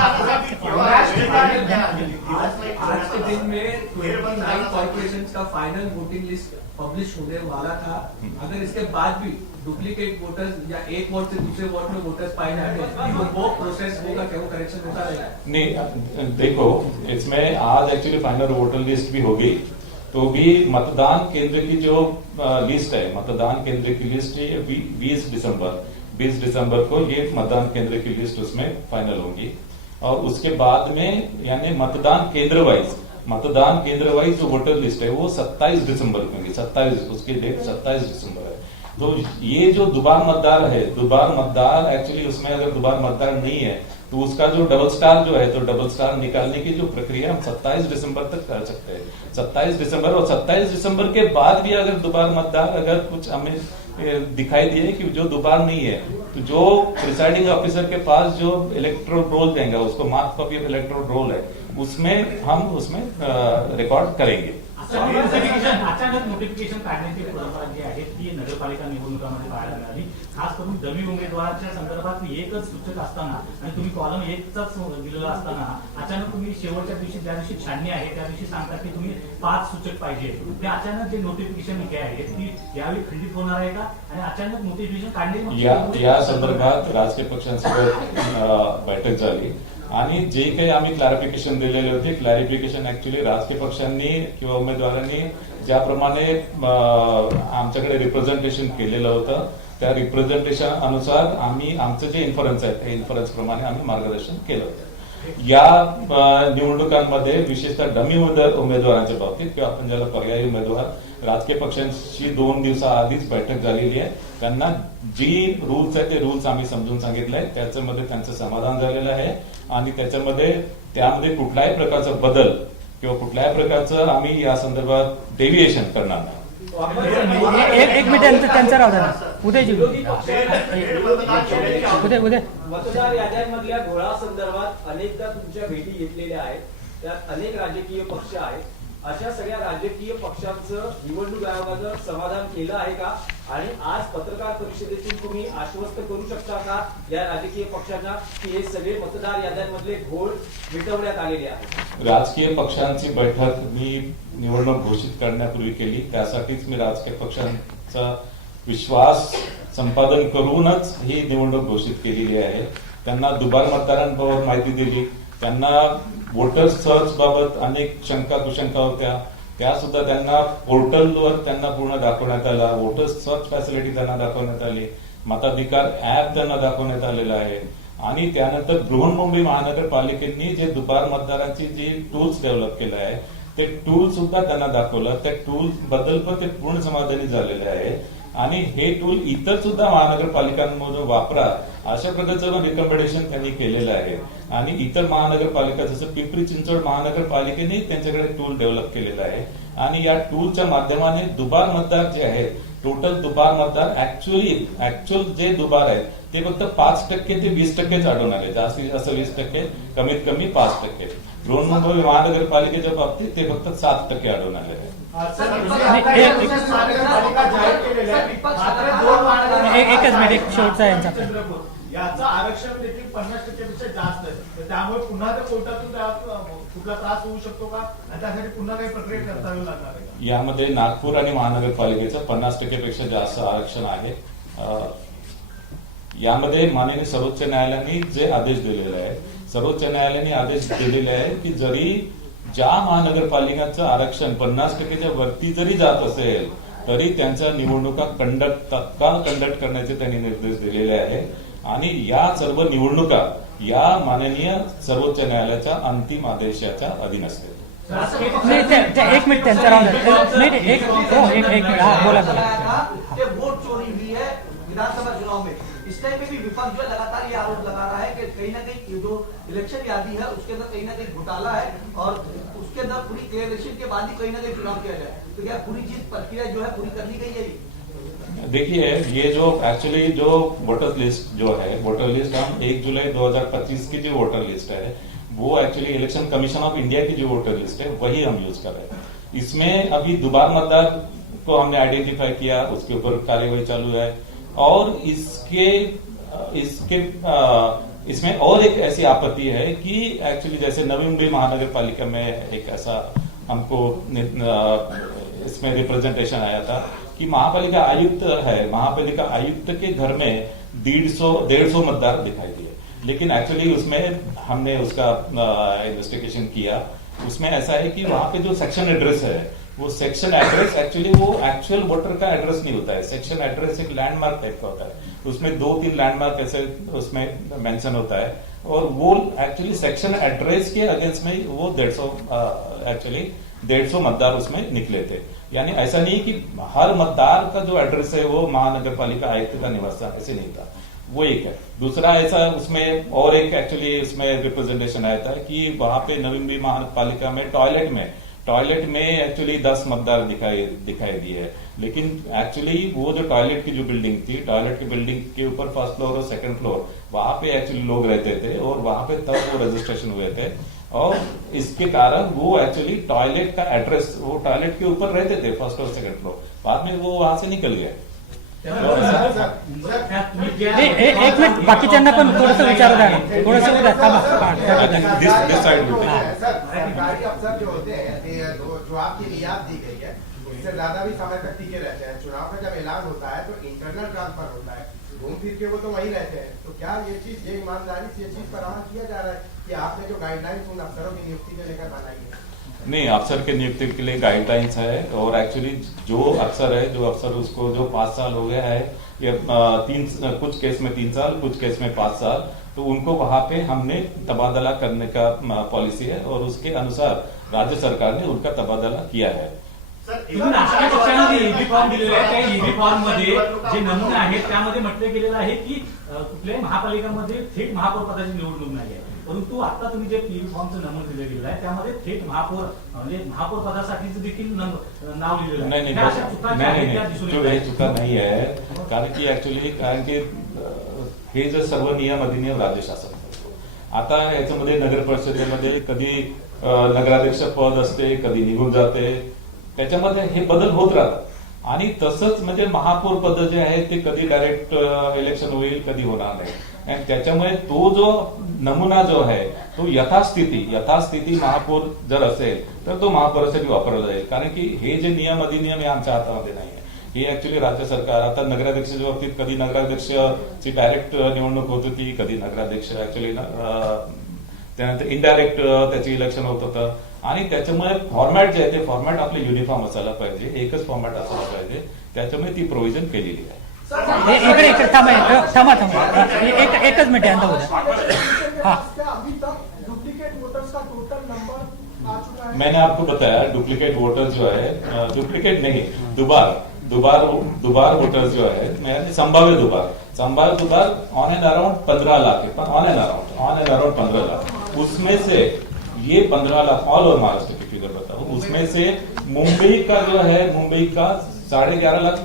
आज के दिन में 29 कॉर्पोरेशन का फाइनल वोटिंग लिस्ट पब्लिश होने वाला था. अगर इसके बाद भी डुप्लीकेट वोटर्स या एक वोट से दूसरे वोट में वोटर्स पाए जाते हैं तो वो प्रोसेस होगा क्या, वो करेक्शन होता रहेगा? नहीं, देखो इसमें आज एक्चुअली फाइनल वोटर लिस्ट भी होगी तो भी मतदान केंद्र की जो लिस्ट है, मतदान केंद्र की लिस्ट है 20 दिसंबर को ये मतदान केंद्र की लिस्ट उसमें फाइनल होगी और उसके बाद में यानी मतदान केंद्र वाइज जो वोटर लिस्ट है वो 27 दिसंबर को होगी. 27 उसकी डेट 27 दिसंबर है. तो ये जो दुबार मतदार एक्चुअली उसमें अगर दुबार मतदार नहीं है तो उसका जो डबल स्टार जो है तो डबल स्टार निकालने की जो प्रक्रिया हम 27 दिसंबर तक कर सकते हैं. 27 दिसंबर और 27 दिसंबर के बाद भी अगर दुबार मतदार अगर कुछ हमें दिखाई दिए कि जो दुबार नहीं है तो जो प्रिसाइडिंग ऑफिसर के पास जो इलेक्ट्रोल रोल देंगे उसको mark copy of electoral roll है उसमें हम उसमें रिकॉर्ड करेंगे. अचानक नोटिफिकेशन काढण्याची परंपरा जी आहे ती नगरपालिका निवडणुकांमध्ये पाहायला मिळाली. खास करून डमी उमेदवाराच्या संदर्भात एकच सूचक असताना आणि तुम्ही कॉलम 1चाच दिलेला असताना अचानक तुम्ही शेवटच्या दिवशी ज्या दिवशी छाननी आहे त्या दिवशी सांगता की तुम्ही 5 सूचक पाहिजे. ते अचानक जे नोटिफिकेशन निघे आहे ती यावेळी खंडित होणार आहे का आणि अचानक नोटिफिकेशन काढणे या संदर्भात राजकीय पक्षांसोबत बैठक झाली आणि जे काही आम्ही क्लॅरिफिकेशन दिलेले होते क्लॅरिफिकेशन ऍक्च्युली राजकीय पक्षांनी किंवा उमेदवारांनी ज्याप्रमाणे आमच्याकडे रिप्रेझेंटेशन केलेलं होतं त्या रिप्रेझेंटेशन अनुसार आम्ही आमचं जे इन्फरन्स आहे त्या इन्फरन्स प्रमाणे आम्ही मार्गदर्शन केलं होतं. या निवडणुकांमध्ये विशेषतः डमी उमेदवारांच्या बाबतीत किंवा आपण ज्याला पर्यायी उमेदवार राजकीय पक्षांशी 2 दिवसाआधीच बैठक झालेली आहे. त्यांना जी रूल्स आहे ते रूल्स आम्ही समजून सांगितले आहेत. त्याच्यामध्ये त्यांचं समाधान झालेलं आहे आणि त्यामध्ये कुठल्याही प्रकारचा बदल किंवा कुठल्याही प्रकारचं आम्ही या संदर्भात डेव्हिएशन करणार नाही. एक मिनिट त्यांचा राहू द्या. उदयजी उदय मतदार याद्यांमधल्या घोळासंदर्भात अनेकदा तुमच्या भेटी घेतलेल्या आहेत. त्यात अनेक राजकीय पक्ष आहेत. अशा सगळ्या राजकीय पक्षांचं निवडणूक आयोगानं समाधान केलं आहे का आणि आज पत्रकार परिषदेतून तुम्ही आश्वस्त करू शकता का या राजकीय पक्षांना की हे सगळे मतदार याद्यांमधले घोळ मिटवण्यात आलेले आहेत? राजकीय पक्षांची बैठक मी निवडणूक घोषित करण्यापूर्वी केली. त्यासाठीच मी राजकीय पक्षांचा विश्वास संपादन करूनच ही निवडणूक घोषित केलेली आहे. त्यांना दुबार मतदारांबाबत माहिती दिली. त्यांना वोटर सर्च बाबत अनेक शंका कुशंका होत्या त्या सुद्धा त्यांना पोर्टलवर त्यांना पूर्ण दाखवण्यात आला. वोटर सर्च फॅसिलिटी त्यांना दाखवण्यात आली. मताधिकार ऍप त्यांना दाखवण्यात आलेला आहे आणि त्यानंतर बृहन्मुंबई महानगरपालिकेने जे दुबार मतदारांची जी टूल्स डेव्हलप केलं आहे ते टूल सुद्धा त्यांना दाखवलं. त्या टूल बद्दल पण ते पूर्ण समाधानी झालेले आहे आणि हे टूल इतर सुद्धा महानगरपालिकांमधून वापरा अशा प्रकारचं रिकमेंडेशन त्यांनी केलेलं आहे. आणि इतर महानगरपालिका जसं पिंपरी चिंचवड महानगरपालिकेने त्यांच्याकडे टूल डेव्हलप केलेला आहे आणि या टूलच्या माध्यमाने दुबार मतदार जे आहेत टोटल दुबार मतदार ऍक्च्युअल जे दुबार आहेत ते फक्त 5% ते 20% आढळून आले. जास्तीत जास्त 20%, कमीत कमी 5%. बृहन्मुंबई महानगरपालिकेच्या बाबतीत ते फक्त 7% आढळून आले आहेत. एकच मिनिट शेवटचा यांचा याचं आरक्षण देखील 50%पेक्षा जास्त आहे. त्यामुळे पुन्हा त्या कोर्टातून कुठला त्रास होऊ शकतो का आणि त्यासाठी पुन्हा काही प्रक्रिया करावी लागणार आहे का? यामध्ये नागपूर आणि महानगरपालिकेचं 50% पेक्षा जास्त आरक्षण आहे. यामध्ये माननीय सर्वोच्च न्यायालयाने जे आदेश दिलेले आहे सर्वोच्च न्यायालयाने आदेश दिलेले आहे की जरी ज्या महानगरपालिकांचं आरक्षण 50%च्या वरती जरी जात असेल तरी त्यांच्या निवडणुका तत्काळ कंडक्ट करण्याचे त्यांनी निर्देश दिलेले आहे आणि या सर्व निवडणुका या माननीय सर्वोच्च न्यायालयाच्या अंतिम आदेशाच्या अधीन असतील. एक मिनिट त्यांचा राहू द्या. एक मिनिट बोला. वोट चोरी हुई है विधानसभा चुनाव में. इस टाइम में भी विपक्ष जो लगातार ये आरोप लगा रहा है कि कहीं ना कहीं जो इलेक्शन यादी है उसके अंदर कहीं ना कहीं घोटाला है और उसके अंदर पूरी क्लियरेशन के बाद ही कहीं ना कहीं चुनाव किया जाए. तो क्या पूरी चीज प्रक्रिया जो है पूरी कर ली गई है? देखिए, ये जो एक्चुअली जो वोटर लिस्ट जो है, वोटर लिस्ट हम 1 जुलाई 2025 की जो वोटर लिस्ट है, वो actually election commission of India की जो वोटर लिस्ट है वही हम यूज कर रहे हैं। इसमें अभी दोबारा मतदार को हमने आइडेंटिफाई किया, उसके ऊपर कार्यवाही चालू है। और इसमें और एक ऐसी आपत्ति है कि एक्चुअली जैसे नवी मुंबई महानगर पालिका में एक ऐसा हमको इसमें रिप्रेजेंटेशन आया था कि महापालिका आयुक्त है, महापालिका आयुक्त के घर में 150 मतदार दिखाई दिए, लेकिन एक्चुअली उसमें हमने उसका इन्वेस्टिगेशन किया। उसमें ऐसा है कि वहां पे जो सेक्शन एड्रेस है, वो सेक्शन एड्रेस एक्चुअली वो एक्चुअल वोटर का एड्रेस नहीं होता है। सेक्शन एड्रेस एक लैंडमार्क टाइप का होता है, उसमें 2-3 लैंडमार्क ऐसे उसमें मेंशन होता है, और वो एक्चुअली सेक्शन एड्रेस के अगेंस्ट में वो 150 मतदार उसमें निकले थे। यानी ऐसा नहीं कि हर मतदार का जो एड्रेस है वो महानगर पालिका आयुक्त का निवास था, ऐसे नहीं था। वो एक है। दूसरा ऐसा उसमें और एक एक्चुअली उसमें रिप्रेजेंटेशन आया था कि वहां पे नवी मुंबई महानगर पालिका में टॉयलेट में एक्चुअली 10 मतदार दिखाई दिए, लेकिन एक्चुअली वो जो टॉयलेट की जो बिल्डिंग थी, टॉयलेट की बिल्डिंग के ऊपर फर्स्ट फ्लोर और सेकंड फ्लोर, वहां पे एक्चुअली लोग रहते थे और वहां पे तब वो रजिस्ट्रेशन हुए थे, और इसके कारण वो एक्चुअली टॉयलेट का एड्रेस वो टॉयलेट के ऊपर रहते थे फर्स्ट और सेकंड फ्लोर, बाद में वो वहां से निकल गए। एक मिनिट, बाकीच्यांना पण थोडंसं विचारू द्या ना, थोडंसं उद्या थांबा। दिस साइड सरकारी अफसर जो होते हैं, जो आपकी रियायत दी गई है, इससे ज्यादा भी समय तक टिके रहते हैं। चुनाव का जब ऐलान होता है तो इंटरनल ट्रांसफर होता है, घूम फिर के वो तो वहीं रहते हैं। तो क्या ये ईमानदारी से ये चीज पर अमल किया जा रहा है कि आपने जो गाइडलाइंस उन अफसरों की नियुक्ति को लेकर बनाई है? नहीं, अफसर के नियुक्ति के लिए गाइडलाइंस है, और एक्चुअली जो अफसर उसको जो 5 साल हो गया है, या कुछ केस में 3 साल, कुछ केस में 5 साल, तो उनको वहां पे हमने तबादला करने का पॉलिसी है, और उसके अनुसार राज्य सरकार ने उनका तबादला किया है। तुम्ही राष्ट्रीय पक्षाने ईबी फॉर्म दिलेले आहे, त्या ईबी फॉर्म मध्ये जे नमुने आहेत त्यामध्ये म्हटलं गेलेलं आहे की कुठल्याही महापालिकामध्ये थेट महापौर पदाची निवडणूक नाही आहे, परंतु आता तुम्ही जे ईबी फॉर्मचं नमूद दिलं गेलं आहे त्यामध्ये थेट महापौर म्हणजे महापौर पदासाठीचं देखील नाव लिहिलेलं आहे। नाही, चुका नाही आहे, कारण की हे जे सर्व नियम अधिनियम राज्य शासन करतो। आता याच्यामध्ये नगर परिषदेमध्ये कधी नगराध्यक्ष पद असते, कधी निघून जाते, त्याच्यामध्ये हे बदल होत राहतात। आणि तसंच म्हणजे महापौर पद जे आहे ते कधी डायरेक्ट इलेक्शन होईल, कधी होणार नाही, आणि त्याच्यामुळे तो जो नमुना जो आहे तो यथास्थिती महापौर जर असेल तर तो महापौरासाठी वापरला जाईल, कारण की हे जे नियम अधिनियम हे आमच्या हातामध्ये नाही आहे, हे ऍक्च्युली राज्य सरकार। आता नगराध्यक्षाच्या बाबतीत कधी नगराध्यक्षची डायरेक्ट निवडणूक होत होती, कधी नगराध्यक्ष ऍक्च्युली त्यानंतर इनडायरेक्ट त्याचे इलेक्शन होत होतं, आणि त्याच्यामुळे फॉर्मॅट जे आहे ते फॉर्मॅट आपले युनिफॉर्म असायला पाहिजे, एकच फॉर्मॅट असायला पाहिजे, त्याच्यामुळे ती प्रोव्हिजन केलेली आहे। इकडे थांबा, एकच मिनिट यांचा उद्या। अभी तक डुप्लीकेट वोटर्स का टोटल नंबर आ चुका है। मैंने आपको बताया डुप्लीकेट वोटर जो है, डुप्लीकेट नहीं, दुबार वोटर्स जो है, मैंने संभाव्य दुबार ऑन एंड अराउंड 15 लाख है, ऑन एंड अराउंड 15 लाख। उसमें से ये 15 लाख ऑल ओवर महाराष्ट्र की फिगर बताऊं, उसमें से मुंबई का जो है, मुंबई का 11.5 लाख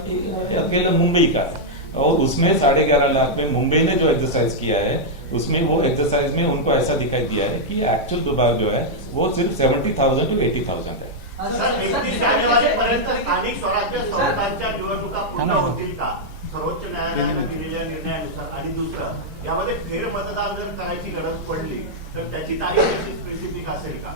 अकेला मुंबई का है, और उसमें 11.5 लाख में मुंबई ने जो एक्सरसाइज किया है, उसमें वो एक्सरसाइज में उनको ऐसा दिखाई दिया है कि एक्चुअल दुबार जो है वो सिर्फ 70,000 to 80,000 है। 31 जानेवारीपर्यंत स्थानिक स्वराज्य संस्थांच्या निवडणुका पूर्ण होतील का सर्वोच्च न्यायालयाने दिलेल्या निर्णयानुसार? आणि दुसरं, यामध्ये फेरमतदान जर करायची गरज पडली तर त्याची तारीख कशी स्पेसिफिक असेल का?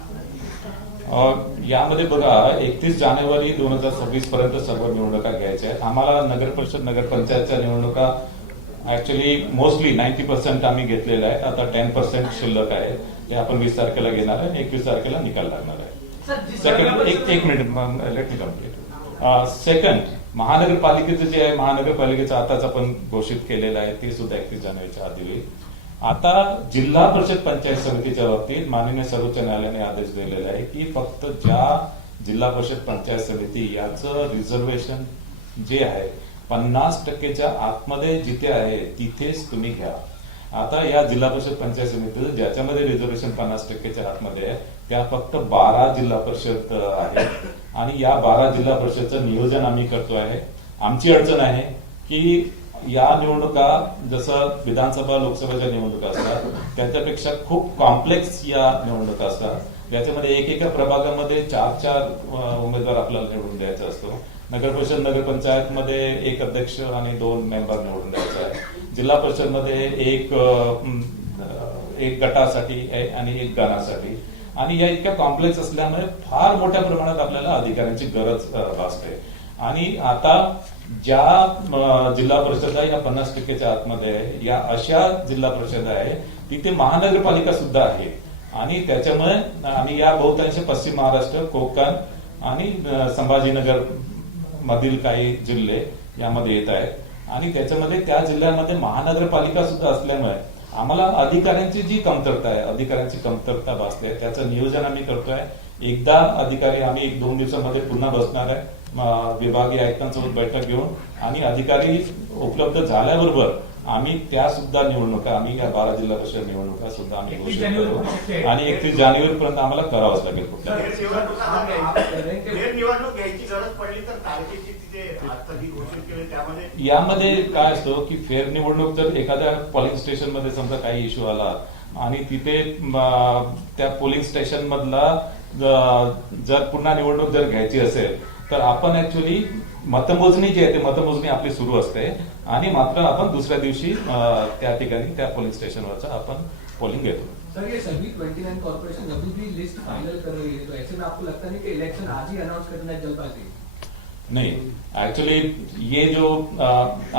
यामध्ये बघा 31 जानेवारी 2026 पर्यंत सर्व निवडणुका घ्यायच्या आहेत। आम्हाला नगर परिषद नगरपंचायतच्या निवडणुका ऍक्च्युअली मोस्टली 90% आम्ही घेतलेल्या आहेत, आता 10% शिल्लक आहे, ते आपण 20 तारखेला घेणार आहे आणि 21 तारखेला निकाल लागणार आहे। सेकंड, एक minute let me complete. Second, महानगरपालिकेचं जे आहे, महानगरपालिकेचं आताच आपण घोषित केलेलं आहे, ते सुद्धा 31 जानेवारीच्या आधी होईल। आता जिल्हा परिषद पंचायत समितीच्या बाबतीत माननीय सर्वोच्च न्यायालयाने आदेश दिलेला आहे की फक्त ज्या जिल्हा परिषद पंचायत समिती याचं रिझर्वेशन जे आहे 50%च्या आतमध्ये जिथे आहे तिथेच तुम्ही घ्या। आता या जिल्हा परिषद पंचायत समितीचं ज्याच्यामध्ये रिझर्वेशन 50%च्या आतमध्ये आहे त्या फक्त 12 जिल्हा परिषद आहेत, आणि या 12 जिल्हा परिषदचं नियोजन आम्ही करतो आहे, आमची अडचण आहे की या निवडणुका जसं विधानसभा लोकसभेच्या निवडणुका असतात त्याच्यापेक्षा खूप कॉम्प्लेक्स या निवडणुका असतात. याच्यामध्ये एकेका प्रभागामध्ये 4 उमेदवार आपल्याला निवडून द्यायचा असतो. नगर परिषद नगर पंचायत मध्ये 1 अध्यक्ष आणि 2 मेंबर निवडून द्यायचा आहे. जिल्हा परिषद मध्ये एक गटासाठी आणि 1 गणासाठी. आणि या इतक्या कॉम्प्लेक्स असल्यामुळे फार मोठ्या प्रमाणात आपल्याला अधिकाऱ्यांची गरज भासते. आणि आता ज्या जिल्हा परिषदा या 50%च्या आतमध्ये आहे, या अशा जिल्हा परिषद आहे तिथे महानगरपालिका सुद्धा आहे. आणि त्याच्यामुळे आणि या बहुतांश पश्चिम महाराष्ट्र, कोकण आणि संभाजीनगर मधील काही जिल्हे यामध्ये येत आहेत. आणि त्याच्यामध्ये त्या जिल्ह्यामध्ये महानगरपालिका सुद्धा असल्यामुळे आम्हाला अधिकाऱ्यांची जी कमतरता आहे, अधिकाऱ्यांची कमतरता भासते. त्याचं नियोजन आम्ही करतोय. एकदा अधिकारी आम्ही 1-2 दिवसामध्ये पुन्हा बसणार आहे विभागीय आयुक्तांसोबत बैठक घेऊन. आणि अधिकारी उपलब्ध झाल्याबरोबर आम्ही त्या सुद्धा निवडणुका आम्ही या 12 जिल्हा परिषद निवडणुका सुद्धा आम्ही घोषित करू. आणि 31 जानेवारीपर्यंत आम्हाला करावंच लागेल. कुठल्या निवडणूक घ्यायची गरज पडली तर तारखेची तिथे आजची घोषित केले त्यामध्ये यामध्ये काय असतं की फेर निवडणूक जर एखाद्या पोलिंग स्टेशन मध्ये समजा काही इश्यू आला आणि तिथे त्या पोलिंग स्टेशन मधला जर पुन्हा निवडणूक जर घ्यायची असेल तर आपण ऍक्च्युअली मतमोजणी जी आहे ते मतमोजणी आपली सुरू असते. आणि मात्र आपण दुसऱ्या दिवशी त्या ठिकाणी त्या पोलिंग स्टेशनवरचा आपण पोलिंग घेतो. सर ये सभी 29 कॉर्पोरेशन अभी भी लिस्ट फाइनल कर रही है, तो ऐसे में आपको लगता नहीं कि इलेक्शन आज ही अनाउंस करना है जल्दबाजी? नहीं, एक्चुअली ये जो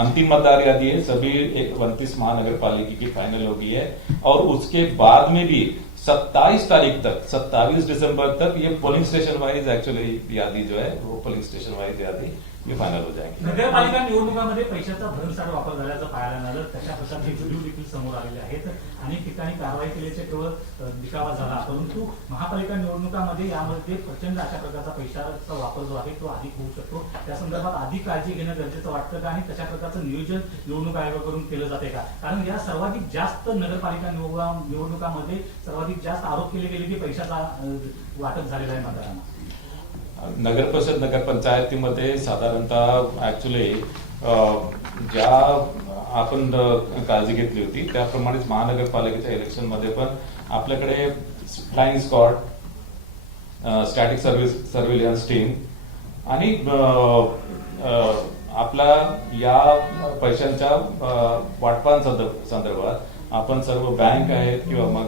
अंतिम मतदार यादी है सभी 29 महानगर पालिका की फाइनल हो गई है. और उसके बाद में भी 27 तारीख तक 27 दिसंबर तक ये पोलिंग स्टेशन वाइज एक्चुअली यादी जो है वो पोलिंग स्टेशन वाइज यादी ये फायनल हो जाएगी. नगरपालिका निवडणुकामध्ये पैशाचा भरमसाठ वापर झाल्याचं पाहायला मिळालं. तशा प्रकारचे व्हिडिओ देखील समोर आलेले आहेत. अनेक ठिकाणी कारवाई केल्याचे केवळ दिखावा झाला. परंतु महापालिका निवडणुकामध्ये यामध्ये प्रचंड अशा प्रकारचा पैशाचा वापर जो आहे तो अधिक होऊ शकतो. त्या संदर्भात अधिक काळजी घेणं गरजेचं वाटतं का? आणि तशा प्रकारचं नियोजन निवडणूक आयोगाकडून केलं जाते का? कारण या सर्वाधिक जास्त नगरपालिका निवडणुकामध्ये सर्वाधिक जास्त आरोप केले गेले की पैशाचा वाटप झालेला आहे मतदारांना. नगर परिषद नगर पंचायतीमध्ये साधारणतः ऍक्च्युली ज्या आपण काळजी घेतली होती त्याप्रमाणेच महानगरपालिकेच्या इलेक्शन मध्ये पण आपल्याकडे flying squad, static surveillance team आणि आपला या पैशांच्या वाटपांसंदर्भात आपण सर्व बँक आहेत किंवा मग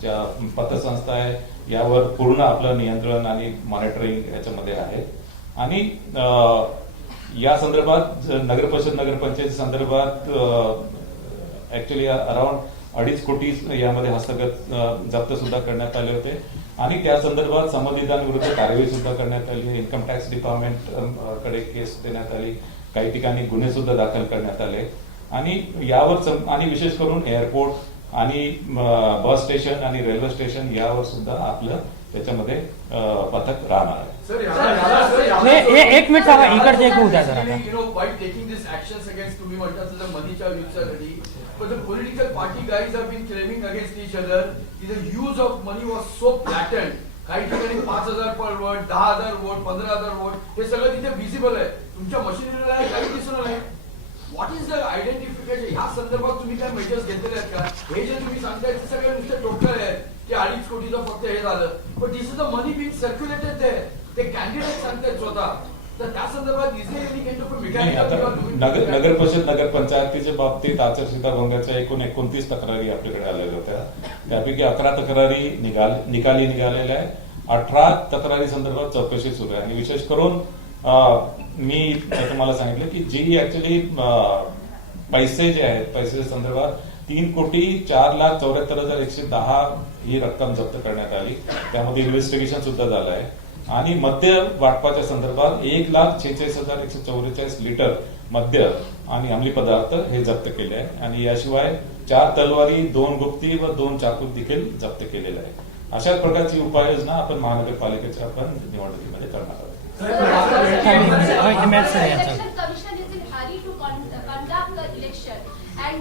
ज्या पतसंस्था आहे यावर पूर्ण आपलं नियंत्रण आणि मॉनिटरिंग याच्यामध्ये आहे. आणि या संदर्भात नगर परिषद नगर पंचायत संदर्भात ऍक्च्युली अराउंड 2.5 कोटी यामध्ये हस्तगत जप्त सुद्धा करण्यात आले होते. आणि त्या संदर्भात संबंधितांविरुद्ध कारवाई सुद्धा करण्यात आली. इन्कम टॅक्स डिपार्टमेंट कडे केस देण्यात आली. काही ठिकाणी गुन्हे सुद्धा दाखल करण्यात आले. आणि यावर आणि विशेष करून एअरपोर्ट आणि बस स्टेशन आणि रेल्वे स्टेशन यावर सुद्धा आपलं त्याच्यामध्ये पथक राहणार आहे. एक मिनिट थांबा, इकडचे एक उद्या जरा. You know, by taking these actions against तुम्ही म्हणतात the moneyच्या विचारासाठी, but the political party guys have been claiming against each other की the use of money was so blatant. काही ठिकाणी 5,000 पर वोट, 10,000 वोट, 15,000 वोट हे सगळं तिथे विजिबल आहे. तुमच्या मशिनरीला काही दिसणार नाही. What is the identification? ह्या संदर्भात तुम्ही काय मेजर्स घेतलेले आहेत का? हे जे तुम्ही सांगताय ते सगळे नुसते टोटल आहेत की 2.5 कोटीचं फक्त हे झालं. पण this is the money being circulated there. ते कॅन्डिडेट सांगतायत स्वतः. तर त्या संदर्भात is there any kind of mechanism? नगर परिषद नगर पंचायतीच्या बाबतीत आचारसंहिता भंगाच्या एकूण 29 तक्रारी आपल्याकडे आलेल्या होत्या. त्यापैकी 11 तक्रारी निकाली निघालेल्या आहे. 18 तक्रारी संदर्भात चौकशी सुरू आहे. आणि विशेष करून मी तुम्हाला सांगितलं की जी ऍक्च्युली पैसे जे आहेत पैसे संदर्भात 3,04,74,110 ही रक्कम जप्त करण्यात आली. त्यामध्ये इन्व्हेस्टिगेशन सुद्धा झालं आहे. आणि मद्य वाटपाच्या संदर्भात 1,46,144 लिटर मद्य आणि अंमली पदार्थ हे जप्त केले आहे. आणि याशिवाय 4 तलवारी, 2 गुप्ती व 2 चाकू देखील जप्त केलेले आहे. अशा प्रकारची उपाययोजना आपण महानगरपालिकेच्या आपण निवडणुकीमध्ये करणार आहोत. Election Commission is in hurry to conduct the election, and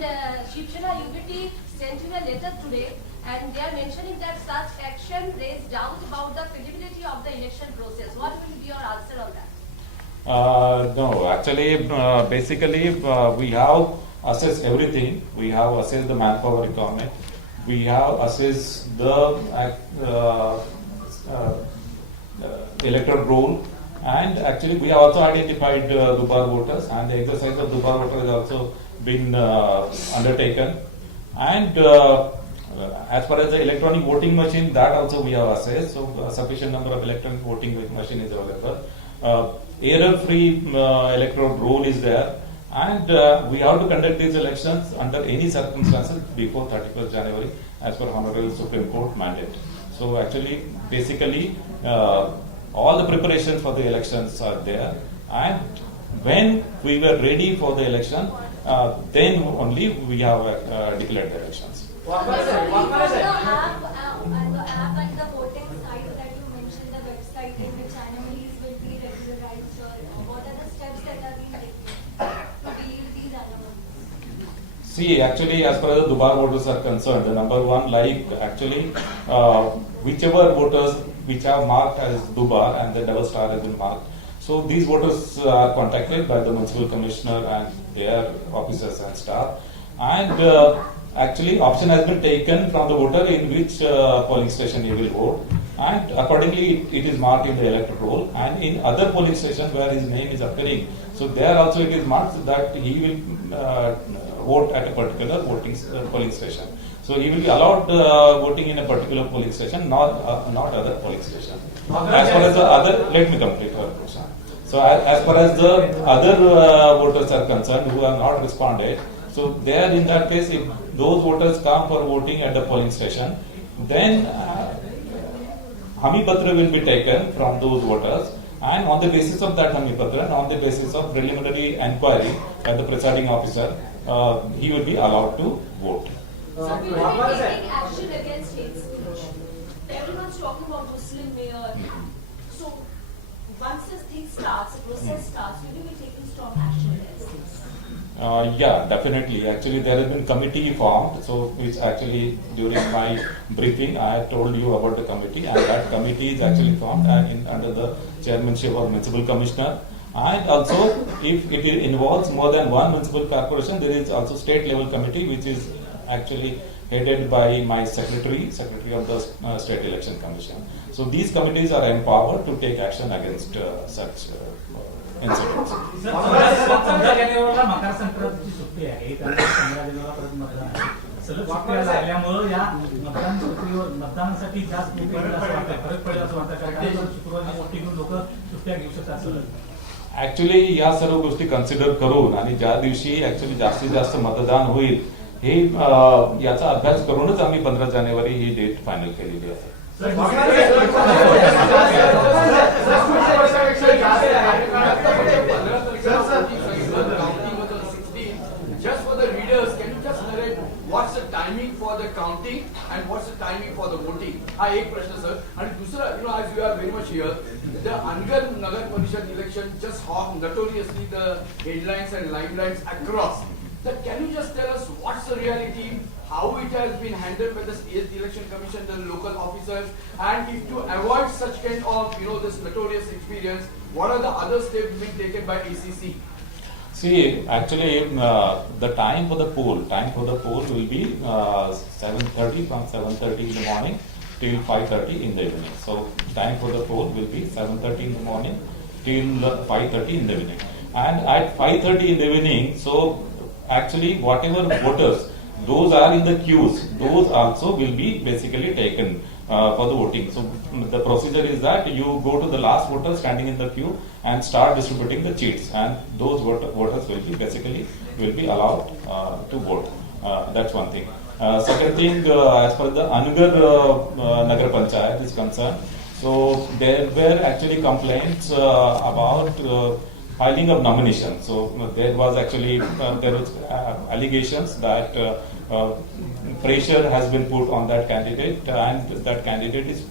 Shivsena UBT sent you a letter today, and they are mentioning that such action raised doubt about the credibility of the election process. What will be your answer on that? No, actually, basically, we have assessed everything. We have assessed the manpower requirement. We have assessed the electoral roll, and actually, we have also identified Dubar voters, and the exercise of Dubar voter has also been undertaken. And as far as the electronic voting machine, that also we have assessed. So, a sufficient number of electronic voting machine is available. Error-free electoral roll is there, and we have to conduct these elections under any circumstances before 31st January, as per Honorable Supreme Court mandate. So, actually, basically, all the preparations for the elections are there, and when we were ready for the election, then only we have declared the elections. The app and the voting site that you mentioned, the website in which anomalies will be regularized, or what are the steps that are being taken to deal with these anomalies? See, actually, as far as the Dubar voters are concerned, the number one, actually, whichever voters which are marked as Dubar and the double star has been marked. So these voters are contacted by the municipal commissioner and their officers and staff. And actually, option has been taken from the voter in which polling station he will vote. And accordingly, it is marked in the electoral roll. And in other polling stations where his name is appearing, so there also it is marked that he will vote at a particular polling station. So he will be allowed voting in a particular polling station, not other polling station. As far as the other, let me complete our question. So as far as the other voters are concerned who have not responded, so there in that case, if those voters come for voting at the polling station, then Hami Patra will be taken from those voters, and on the basis of that Hami Patra and on the basis of preliminary inquiry by the presiding officer, he will be allowed to vote. So we will be taking action against hate speech. Everyone's talking about Muslim mayor. So once this thing starts, the process starts, will you be taking strong action against this? Yeah, definitely. Actually, there has been committee formed, so which actually during my briefing I have told you about the committee, and that committee is actually formed under the chairmanship of municipal commissioner. And also, if it involves more than one municipal corporation, there is also state level committee which is actually headed by my secretary of the State Election Commission. So these committees are empowered to take action against such incidents. समजा जानेवारीला मकर संक्रांतीची सुट्टी आहे, त्यानंतर 15 जानेवारीला परत मतदान आहे. सलग सुट्ट्या लागल्यामुळे या मतदान प्रक्रियेवर मतदानासाठी जास्त लोक येतील असं वाटतं, फरक पडेल असं वाटतं, कारण शुक्रवारची सुट्टी घेऊन लोक सुट्ट्या घेऊ शकतात सलग. ऍक्च्युली या सर्व गोष्टी कन्सिडर करून आणि ज्या दिवशी ऍक्च्युली जास्तीत जास्त मतदान होईल हे याचा अभ्यास करूनच आम्ही 15 जानेवारी ही डेट फायनल केलेली आहे. Just for the readers, can you just narrate what's the timing for the counting and what's the timing for the voting? हा एक प्रश्न सर. आणि दुसरा, as you are very much here, the Angar Nagar Parishad election just hogged notoriously the headlines and limelights across. So can you just tell us what's the reality, how it has been handled by the State Election Commission, the local officers, and if to avoid such kind of this notorious experience, what are the other steps being taken by ACC? See, actually, the time for the poll will be 7:30 from 7:30 in the morning till 5:30 in the evening. So, time for the poll will be 7:30 in the morning till 5:30 in the evening. And at 5:30 in the evening, so actually whatever voters, those are in the queues, those also will be basically taken for the voting. So the procedure is that you go to the last voter standing in the queue and start distributing the cheats, and those voters will be allowed to vote. That's one thing. Second thing, as far as the Angar Nagar Panchayat is concerned, so there were actually complaints about filing of nomination. So there was actually allegations that pressure has been put on that candidate, and that candidate is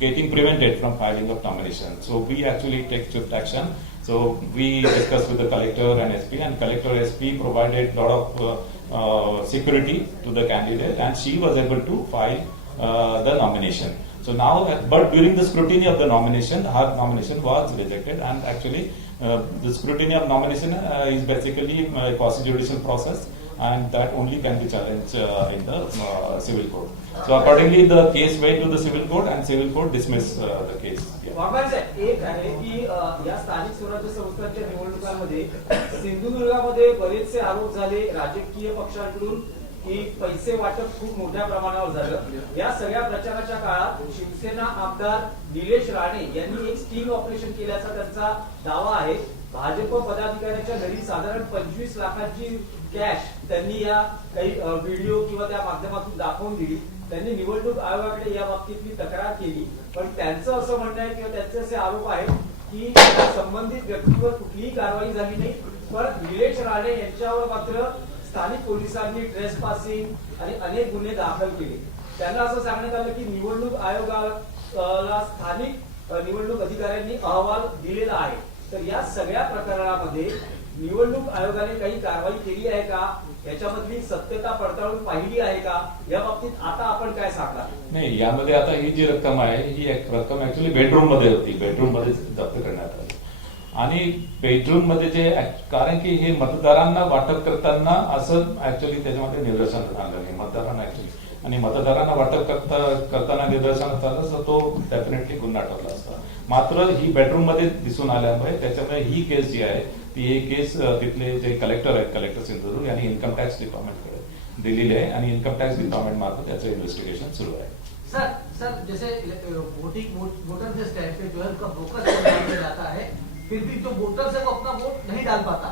getting prevented from filing of nomination. So we actually take swift action. So we discussed with the collector and SP, and collector SP provided a lot of security to the candidate, and she was able to file the nomination. So now, but during the scrutiny of the nomination, her nomination was rejected, and actually the scrutiny of nomination is basically a quasi-judicial process, and that only can be challenged in the civil court. So accordingly, the case went to the civil court, and civil court dismissed the case. Yeah. Waghmare साहेब, एक आहे की या स्थानिक स्वराज्य संस्थांच्या निवडणुकांमध्ये सिंधुदुर्गामध्ये बरेचसे आरोप झाले राजकीय पक्षांकडून की पैसे वाटप खूप मोठ्या प्रमाणावर झालं. या सगळ्या प्रचाराच्या काळात शिवसेना आमदार निलेश राणे यांनी एक स्टिंग ऑपरेशन केल्याचा त्यांचा दावा आहे. भाजप पदाधिकाऱ्याच्या घरी साधारण 25 लाखांची कॅश त्यांनी या काही व्हिडिओ किंवा त्या माध्यमातून दाखवून दिली. त्यांनी निवडणूक आयोगाकडे या बाबतीतली तक्रार केली, पण त्यांचं असं म्हणणं आहे किंवा त्यांचे असे आरोप आहेत की संबंधित व्यक्तीवर कुठलीही कारवाई झाली नाही, पण निलेश राणे यांच्यावर मात्र स्थानिक पोलिसांनी ट्रेसपासिंग आणि अनेक गुन्हे दाखल केले. त्यांना असं सांगण्यात आलं की निवडणूक आयोगाला स्थानिक निवडणूक अधिकाऱ्यांनी अहवाल दिलेला आहे. तर या सगळ्या प्रकरणामध्ये निवडणूक आयोगाने काही कारवाई केली आहे का, याच्यामधली सत्यता पडताळून पाहिली आहे का, या बाबतीत आता आपण काय सांगता? नाही, यामध्ये आता ही जी रक्कम आहे ही एक रक्कम ऍक्च्युअली बेडरूम मध्ये होती, बेडरूम मध्ये जप्त करण्यात आली. आणि बेडरूम मध्ये जे कारण की हे मतदारांना वाटप करताना असं ऍक्च्युअली त्याच्यामध्ये निदर्शनास आलं नाही मतदारांना ऍक्च्युअली, आणि मतदारांना वाटप करताना निदर्शनास आलं तर तो डेफिनेटली गुन्हा ठरला असता. मात्र ही बेडरूम मध्ये दिसून आल्यामुळे त्याच्यामुळे ही केस जी आहे ती एक केस तिथले जे कलेक्टर आहेत, कलेक्टर सिंधुदुर्ग यांनी इन्कम टॅक्स डिपार्टमेंटकडे दिलेली आहे, आणि इन्कम टॅक्स डिपार्टमेंट मार्फत त्याचं इन्व्हेस्टिगेशन सुरू आहे. सर जैसे वोटर के स्टैंड पे जो है उनका फोकस किया जाता है, फिर भी जो वोटर्स है वो अपना वोट नहीं डाल पाता.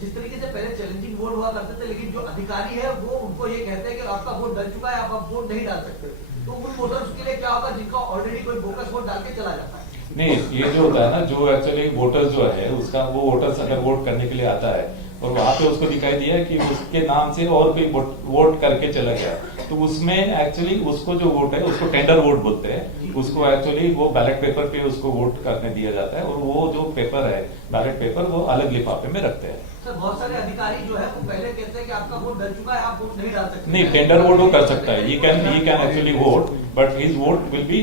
जिस तरीके से पहले चैलेंजिंग वोट हुआ करते थे, लेकिन जो अधिकारी है वो उनको ये कहते हैं कि आपका वोट डल चुका है, आप अब वोट नहीं डाल सकते. तो उन वोटर्स के लिए क्या होगा जिनका ऑलरेडी कोई बोगस वोट डाल के चला जाता है? नहीं, ये जो होता है ना, जो एक्चुअली वोटर्स जो है उसका वो वोटर्स अगर वोट करने के लिए आता है और वहां पे उसको दिखाई दिया कि उसके नाम से और कोई वोट करके चला गया, तो उसमें एक्चुअली उसको जो वोट है उसको टेंडर वोट बोलते हैं. उसको एक्चुअली वो बैलेट पेपर पे उसको वोट करने दिया जाता है, और वो जो पेपर है बैलेट पेपर वो अलग लिफाफे में रखते हैं. सर बहुत सारे अधिकारी जो है वो पहले कहते हैं कि आपका वोट डल चुका है, आप वोट नहीं डाल सकते. नहीं, टेंडर वोट वो कर सकता है, he can actually vote, but his vote will be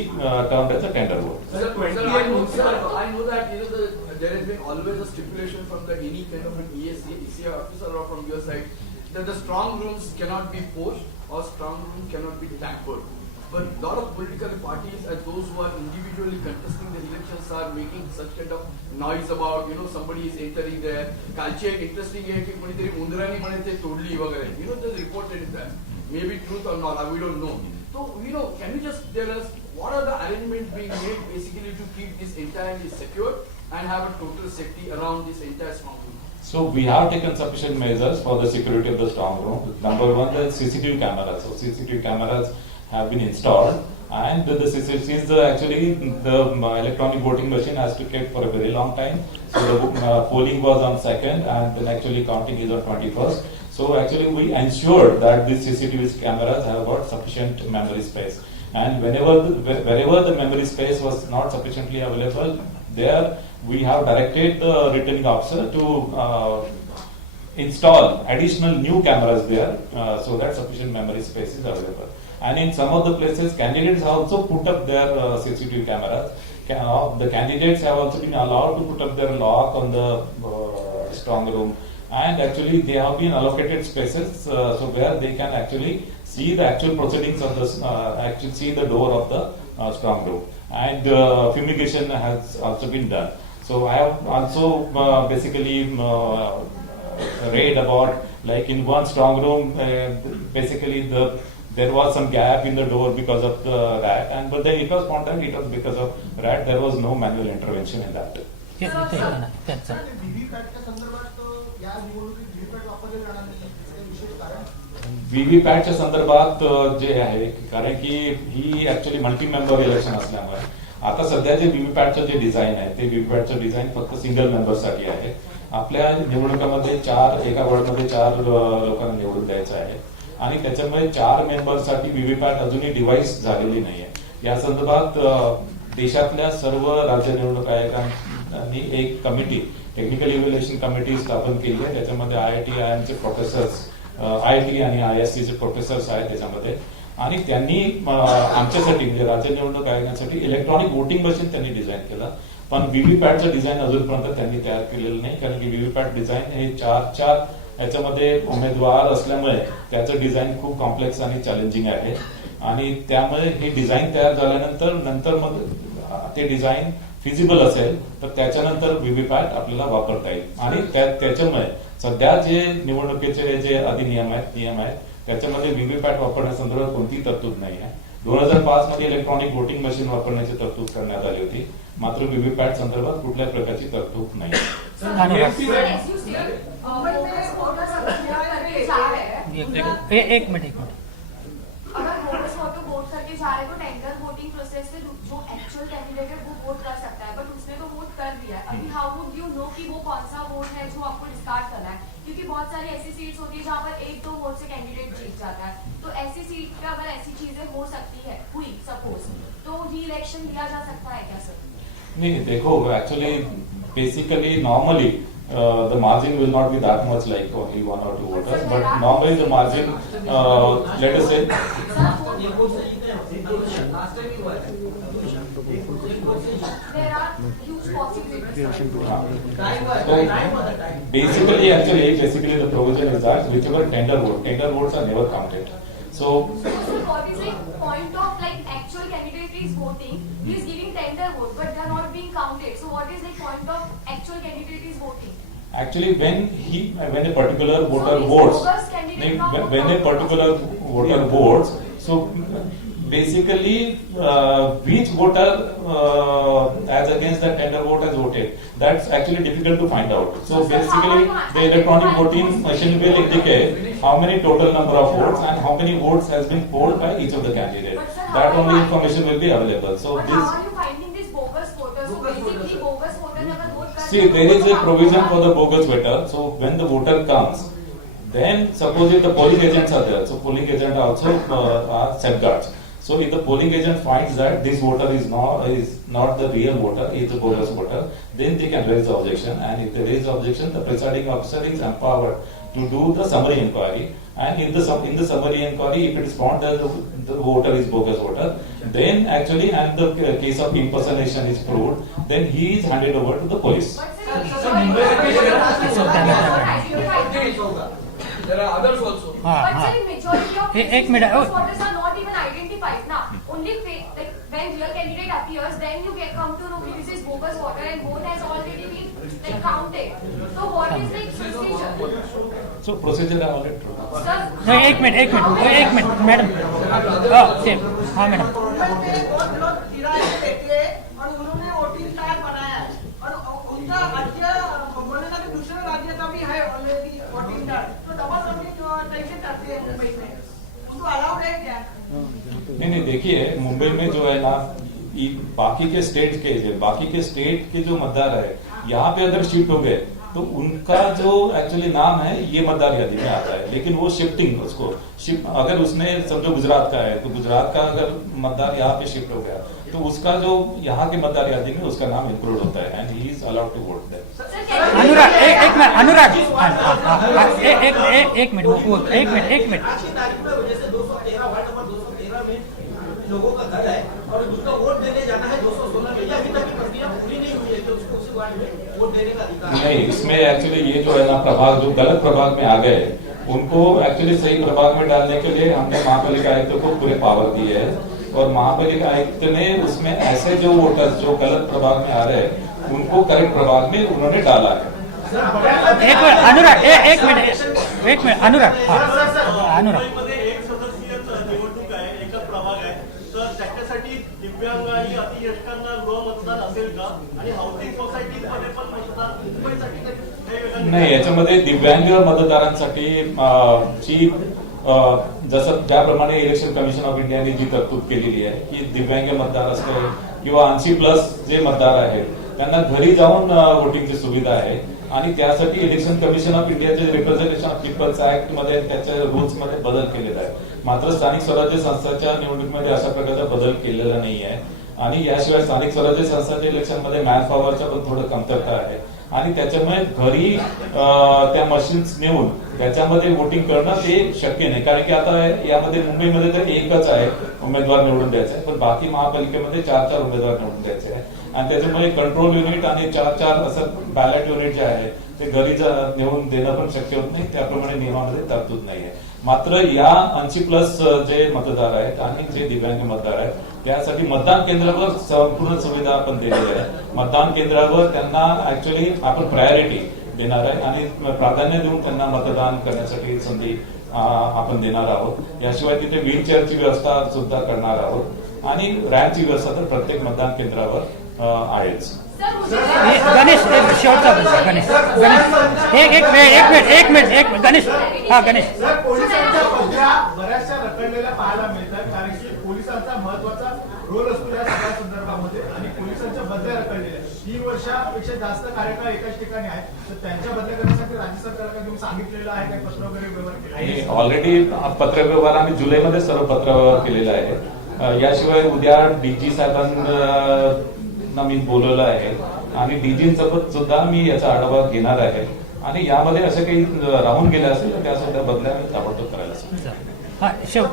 termed as a tender vote. Sir, I know that there has been always a stipulation from any kind of an ECA officer or from your side that the strong rooms cannot be poached or strong rooms cannot be tampered. But a lot of political parties and those who are individually contesting the elections are making such kind of noise about, somebody is entering there. कालची एक interesting आहे की कोणीतरी उंदरांनी म्हणे ते तोडली वगैरे. The reported that. Maybe truth or not, we don't know. So, can you just tell us what are the arrangements being made basically to keep this entirely secure and have a total safety around this entire strong room? So we have taken sufficient measures for the security of the strong room. Number one, the CCTV cameras. So CCTV cameras have been installed, and since actually the electronic voting machine has to keep for a very long time, so the polling was on 2nd, and then actually counting is on 21st. So actually we ensured that these CCTV cameras have got sufficient memory space, and wherever the memory space was not sufficiently available, there we have directed the returning officer to install additional new cameras there, so that sufficient memory space is available. And in some of the places, candidates have also put up their CCTV cameras. The candidates have also been allowed to put up their lock on the strong room, and actually they have been allocated spaces so where they can actually see the actual proceedings of the actually see the door of the strong room, and fumigation has also been done. So I have also basically read about, like in one strong room, basically there was some gap in the door because of the rat, but then it was found that it was because of rat. There was no manual intervention in that. व्हीव्हीपॅटच्या संदर्भात जे आहे, कारण की ही actually multi member election असल्यामुळे आता सध्या जे व्हीव्हीपॅटचं जे डिझाईन आहे ते व्हीव्हीपॅटचं डिझाईन फक्त सिंगल मेंबरसाठी आहे. आपल्या निवडणुकामध्ये एका वॉर्डमध्ये 4 लोकांना निवडून द्यायचं आहे, आणि त्याच्यामुळे 4 मेंबरसाठी व्हीव्हीपॅट अजूनही डिव्हाइस झालेली नाहीये. या संदर्भात देशातल्या सर्व राज्य निवडणूक आयोगांनी एक कमिटी, टेक्निकल इव्हॅल्युएशन कमिटी स्थापन केली आहे. त्याच्यामध्ये IIT, IIMचे प्रोफेसर्स, IIT आणि ISCचे प्रोफेसर्स आहेत त्याच्यामध्ये, आणि त्यांनी आमच्यासाठी म्हणजे राज्य निवडणूक आयोगासाठी इलेक्ट्रॉनिक वोटिंग मशीन त्यांनी डिझाईन केलं, पण व्हीव्हीपॅटचं डिझाईन अजूनपर्यंत त्यांनी तयार केलेलं नाही, कारण की व्हीव्हीपॅट डिझाईन हे चार याच्यामध्ये उमेदवार असल्यामुळे त्याचं डिझाईन खूप कॉम्प्लेक्स आणि चॅलेंजिंग आहे, आणि त्यामुळे हे डिझाईन तयार झाल्यानंतर मग ते डिझाईन फिजिबल असेल तर त्याच्यानंतर व्हीव्हीपॅट आपल्याला वापरता येईल. आणि त्याच्यामुळे सध्या जे निवडणुकीचे जे नियम आहेत त्याच्यामध्ये व्हीव्हीपॅट वापरण्यासंदर्भात कोणतीही तरतूद नाही आहे. 2005 मध्ये इलेक्ट्रॉनिक वोटिंग मशीन वापरण्याची तरतूद करण्यात आली होती, मात्र व्हीव्हीपॅट संदर्भात कुठल्याही प्रकारची तरतूद नाही. एक मिनट अगर बोगस वोट करके जा रहे तो टेंडर वोटिंग प्रोसेस से जो एक्चुअल कैंडिडेट है वो वोट कर सकता है, बट उसने तो वोट कर दिया है. अभी हाउ वुड यू नो कि वो कौन सा वोट है जो आपको डिस्कार्ड करना है, क्योंकि बहुत सारी ऐसी सीट्स होती है जहाँ पर 1-2 वोट से कैंडिडेट जीत जाता है. तो ऐसी सीट पे अगर ऐसी चीजें हो सकती है हुई सपोज, तो री इलेक्शन दिया जा सकता है क्या सर? नहीं, देखो actually basically normally the margin will not be that much, like only 1 or 2 voters, but normally the margin, let us say, there are huge possibilities. Basically the provision is that whichever tender votes are never counted. So what is the point of like actual candidate is voting, he is giving tender vote, but they are not being counted. So what is the point of actual candidate is voting? actually when a particular voter votes, when a particular voter votes, so basically which voter as against the tender vote has voted, that's actually difficult to find out. So basically the electronic voting machine will indicate how many total number of votes and how many votes has been polled by each of the candidates. That only information will be available. So but this, how are you finding this bogus voters? So basically bogus voter never vote. see, there is a provision for the bogus voter. So when the voter comes, then suppose if the polling agents are there, so polling agents also are safeguards. So if the polling agent finds that this voter is not the real voter, is a bogus voter, then they can raise the objection. And if they raise the objection, the presiding officer is empowered to do the summary inquiry. And in the summary inquiry, if it is found that the voter is bogus voter, then actually, and the case of impersonation is proved, then he is handed over to the police. There are others also. But sir, majority of एक minute, voters are not even identified now. Only like when real candidate appears, then you come to know this is bogus voter and vote has already been like counted. So what is the procedure? So procedure are already true. Sir, एक minute madam, हाँ madam, और उन्होंने voting card बनाया है और उनका राज्य बोलने का दूसरे राज्य का भी है ऑलरेडी वोटिंग कार्ड, तो डबल वोटिंग कैसे करते हैं मुंबई में, उनको अलाउड है क्या? नहीं, देखिए मुंबई में जो है ना, बाकी के स्टेट के जो मतदार है यहाँ पे अगर शिफ्ट हो गए तो उनका जो एक्चुअली नाम है ये मतदार यादी में आता है, लेकिन वो शिफ्टिंग अगर उसने समझो गुजरात का है तो गुजरात का अगर मतदार यहाँ पे शिफ्ट हो गया तो उसका जो यहाँ के मतदार यादी में उसका नाम इंक्लूड होता है and he is allowed to vote there. Anurag एक मिनट आज की तारीख में जैसे 213 वार्ड नंबर 213 में लोगों का घर है और उसका वोट देने जाना है 216 में, अभी तक की प्रक्रिया पूरी नहीं हुई है कि उसको उसी वार्ड में वोट देने का अधिकार नहीं, इसमें एक्चुअली ये जो है ना प्रभाग जो गलत प्रभाग में आ गए उनको एक्चुअली सही प्रभाग में डालने के लिए हमने महापालिका आयुक्त को पूरे पावर दिए है और महापालिका आयुक्त ने उसमें ऐसे जो वोटर्स जो गलत प्रभाग में आ रहे हैं उनको करेक्ट प्रभाग में उन्होंने डाला है. एक मिनट अनुराग मुंबईमध्ये एक सदस्यीय निवडणूक आहे, एक प्रभाग आहे, तर त्याच्यासाठी दिव्यांग आणि अतिज्येष्ठांना गृहमतदान असेल का? आणि हाऊसिंग सोसायटीमध्ये पण मतदान मुंबईसाठी नाही, याच्यामध्ये दिव्यांग मतदारांसाठी जसं ज्याप्रमाणे इलेक्शन कमिशन ऑफ इंडियाने जी तरतूद केलेली आहे की दिव्यांग मतदार असते किंवा 80+ जे मतदार आहेत त्यांना घरी जाऊन वोटिंगची सुविधा आहे आणि त्यासाठी इलेक्शन कमिशन ऑफ इंडियाचे रिप्रेझेंटेशन ऑफ पीपल्स ऍक्ट मध्ये त्याच्या रूल्स मध्ये बदल केलेला आहे. मात्र स्थानिक स्वराज्य संस्थांच्या निवडणुकीमध्ये अशा प्रकारचा बदल केलेला नाही आहे आणि याशिवाय स्थानिक स्वराज्य संस्थांच्या इलेक्शनमध्ये मॅन पॉवरच्या पण थोडं कमतरता आहे आणि त्याच्यामुळे घरी त्या मशीन्स नेऊन त्याच्यामध्ये वोटिंग करणं ते शक्य नाही. कारण की आता यामध्ये मुंबईमध्ये तर एकच आहे उमेदवार निवडून द्यायचा आहे, पण बाकी महापालिकेमध्ये 4 उमेदवार निवडून द्यायचे आहे आणि त्याच्यामुळे कंट्रोल युनिट आणि 4 असं बॅलेट युनिट जे आहे ते घरी नेऊन देणं पण शक्य होत नाही. त्याप्रमाणे नियमामध्ये तरतूद नाही आहे. मात्र या 80+ जे मतदार आहेत आणि जे दिव्यांग मतदार आहेत त्यासाठी मतदान केंद्रावर संपूर्ण सुविधा आपण दिलेली आहे. मतदान केंद्रावर त्यांना ऍक्च्युअली आपण प्रायोरिटी देणार आहे आणि प्राधान्य देऊन त्यांना मतदान करण्यासाठी संधी आपण देणार आहोत. याशिवाय तिथे व्हीलचेअरची व्यवस्था सुद्धा करणार आहोत आणि रॅम्पची व्यवस्था तर प्रत्येक मतदान केंद्रावर आहेच. गणेश एक शेवटचा प्रश्न. गणेश एक मिनिट गणेश. हा गणेश. पोलिसांच्या पदव्या बऱ्याचशा रखडलेल्या पाहायला मिळतात कारण की पोलिसांचा महत्वाचा रोल असतो या सगळ्या संदर्भामध्ये आणि पोलिसांच्या बदल्या रखडलेल्या 3 वर्षापेक्षा जास्त कार्यकाळ एकाच ठिकाणी आहे तर त्यांच्या बदल्या करण्यासाठी राज्य सरकारला घेऊन सांगितलेलं आहे काही पत्र वगैरे व्यवहार केले? ऑलरेडी पत्रव्यवहार आम्ही जुलैमध्ये सर्व पत्रव्यवहार केलेला आहे. याशिवाय उद्या डीजी साहेबांना मी बोलवलं आहे आणि डीजींसोबत सुद्धा मी याचा आढावा घेणार आहे आणि यामध्ये असं काही राहून गेलं असेल तर त्यासुद्धा बदल्या मी ताबडतोब करायला सांगितलं. हाँ शेव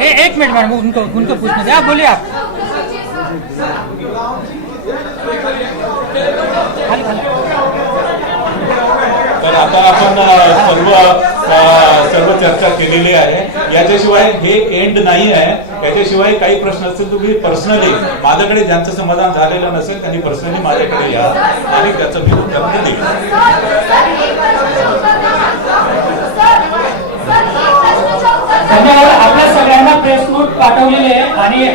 एक मिनट मैडम उनको पूछना था. आप बोलिए आप. तर आता आपण सर्व चर्चा केलेली आहे. याच्याशिवाय हे एंड नाही आहे. याच्याशिवाय काही प्रश्न असतील तुम्ही पर्सनली माझ्याकडे ज्यांचं समाधान झालेलं नसेल त्यांनी पर्सनली माझ्याकडे या आणि त्याचं मी उत्तर देईन. धन्यवाद. आपल्या सगळ्यांना प्रेस नोट पाठवलेले आहे आणि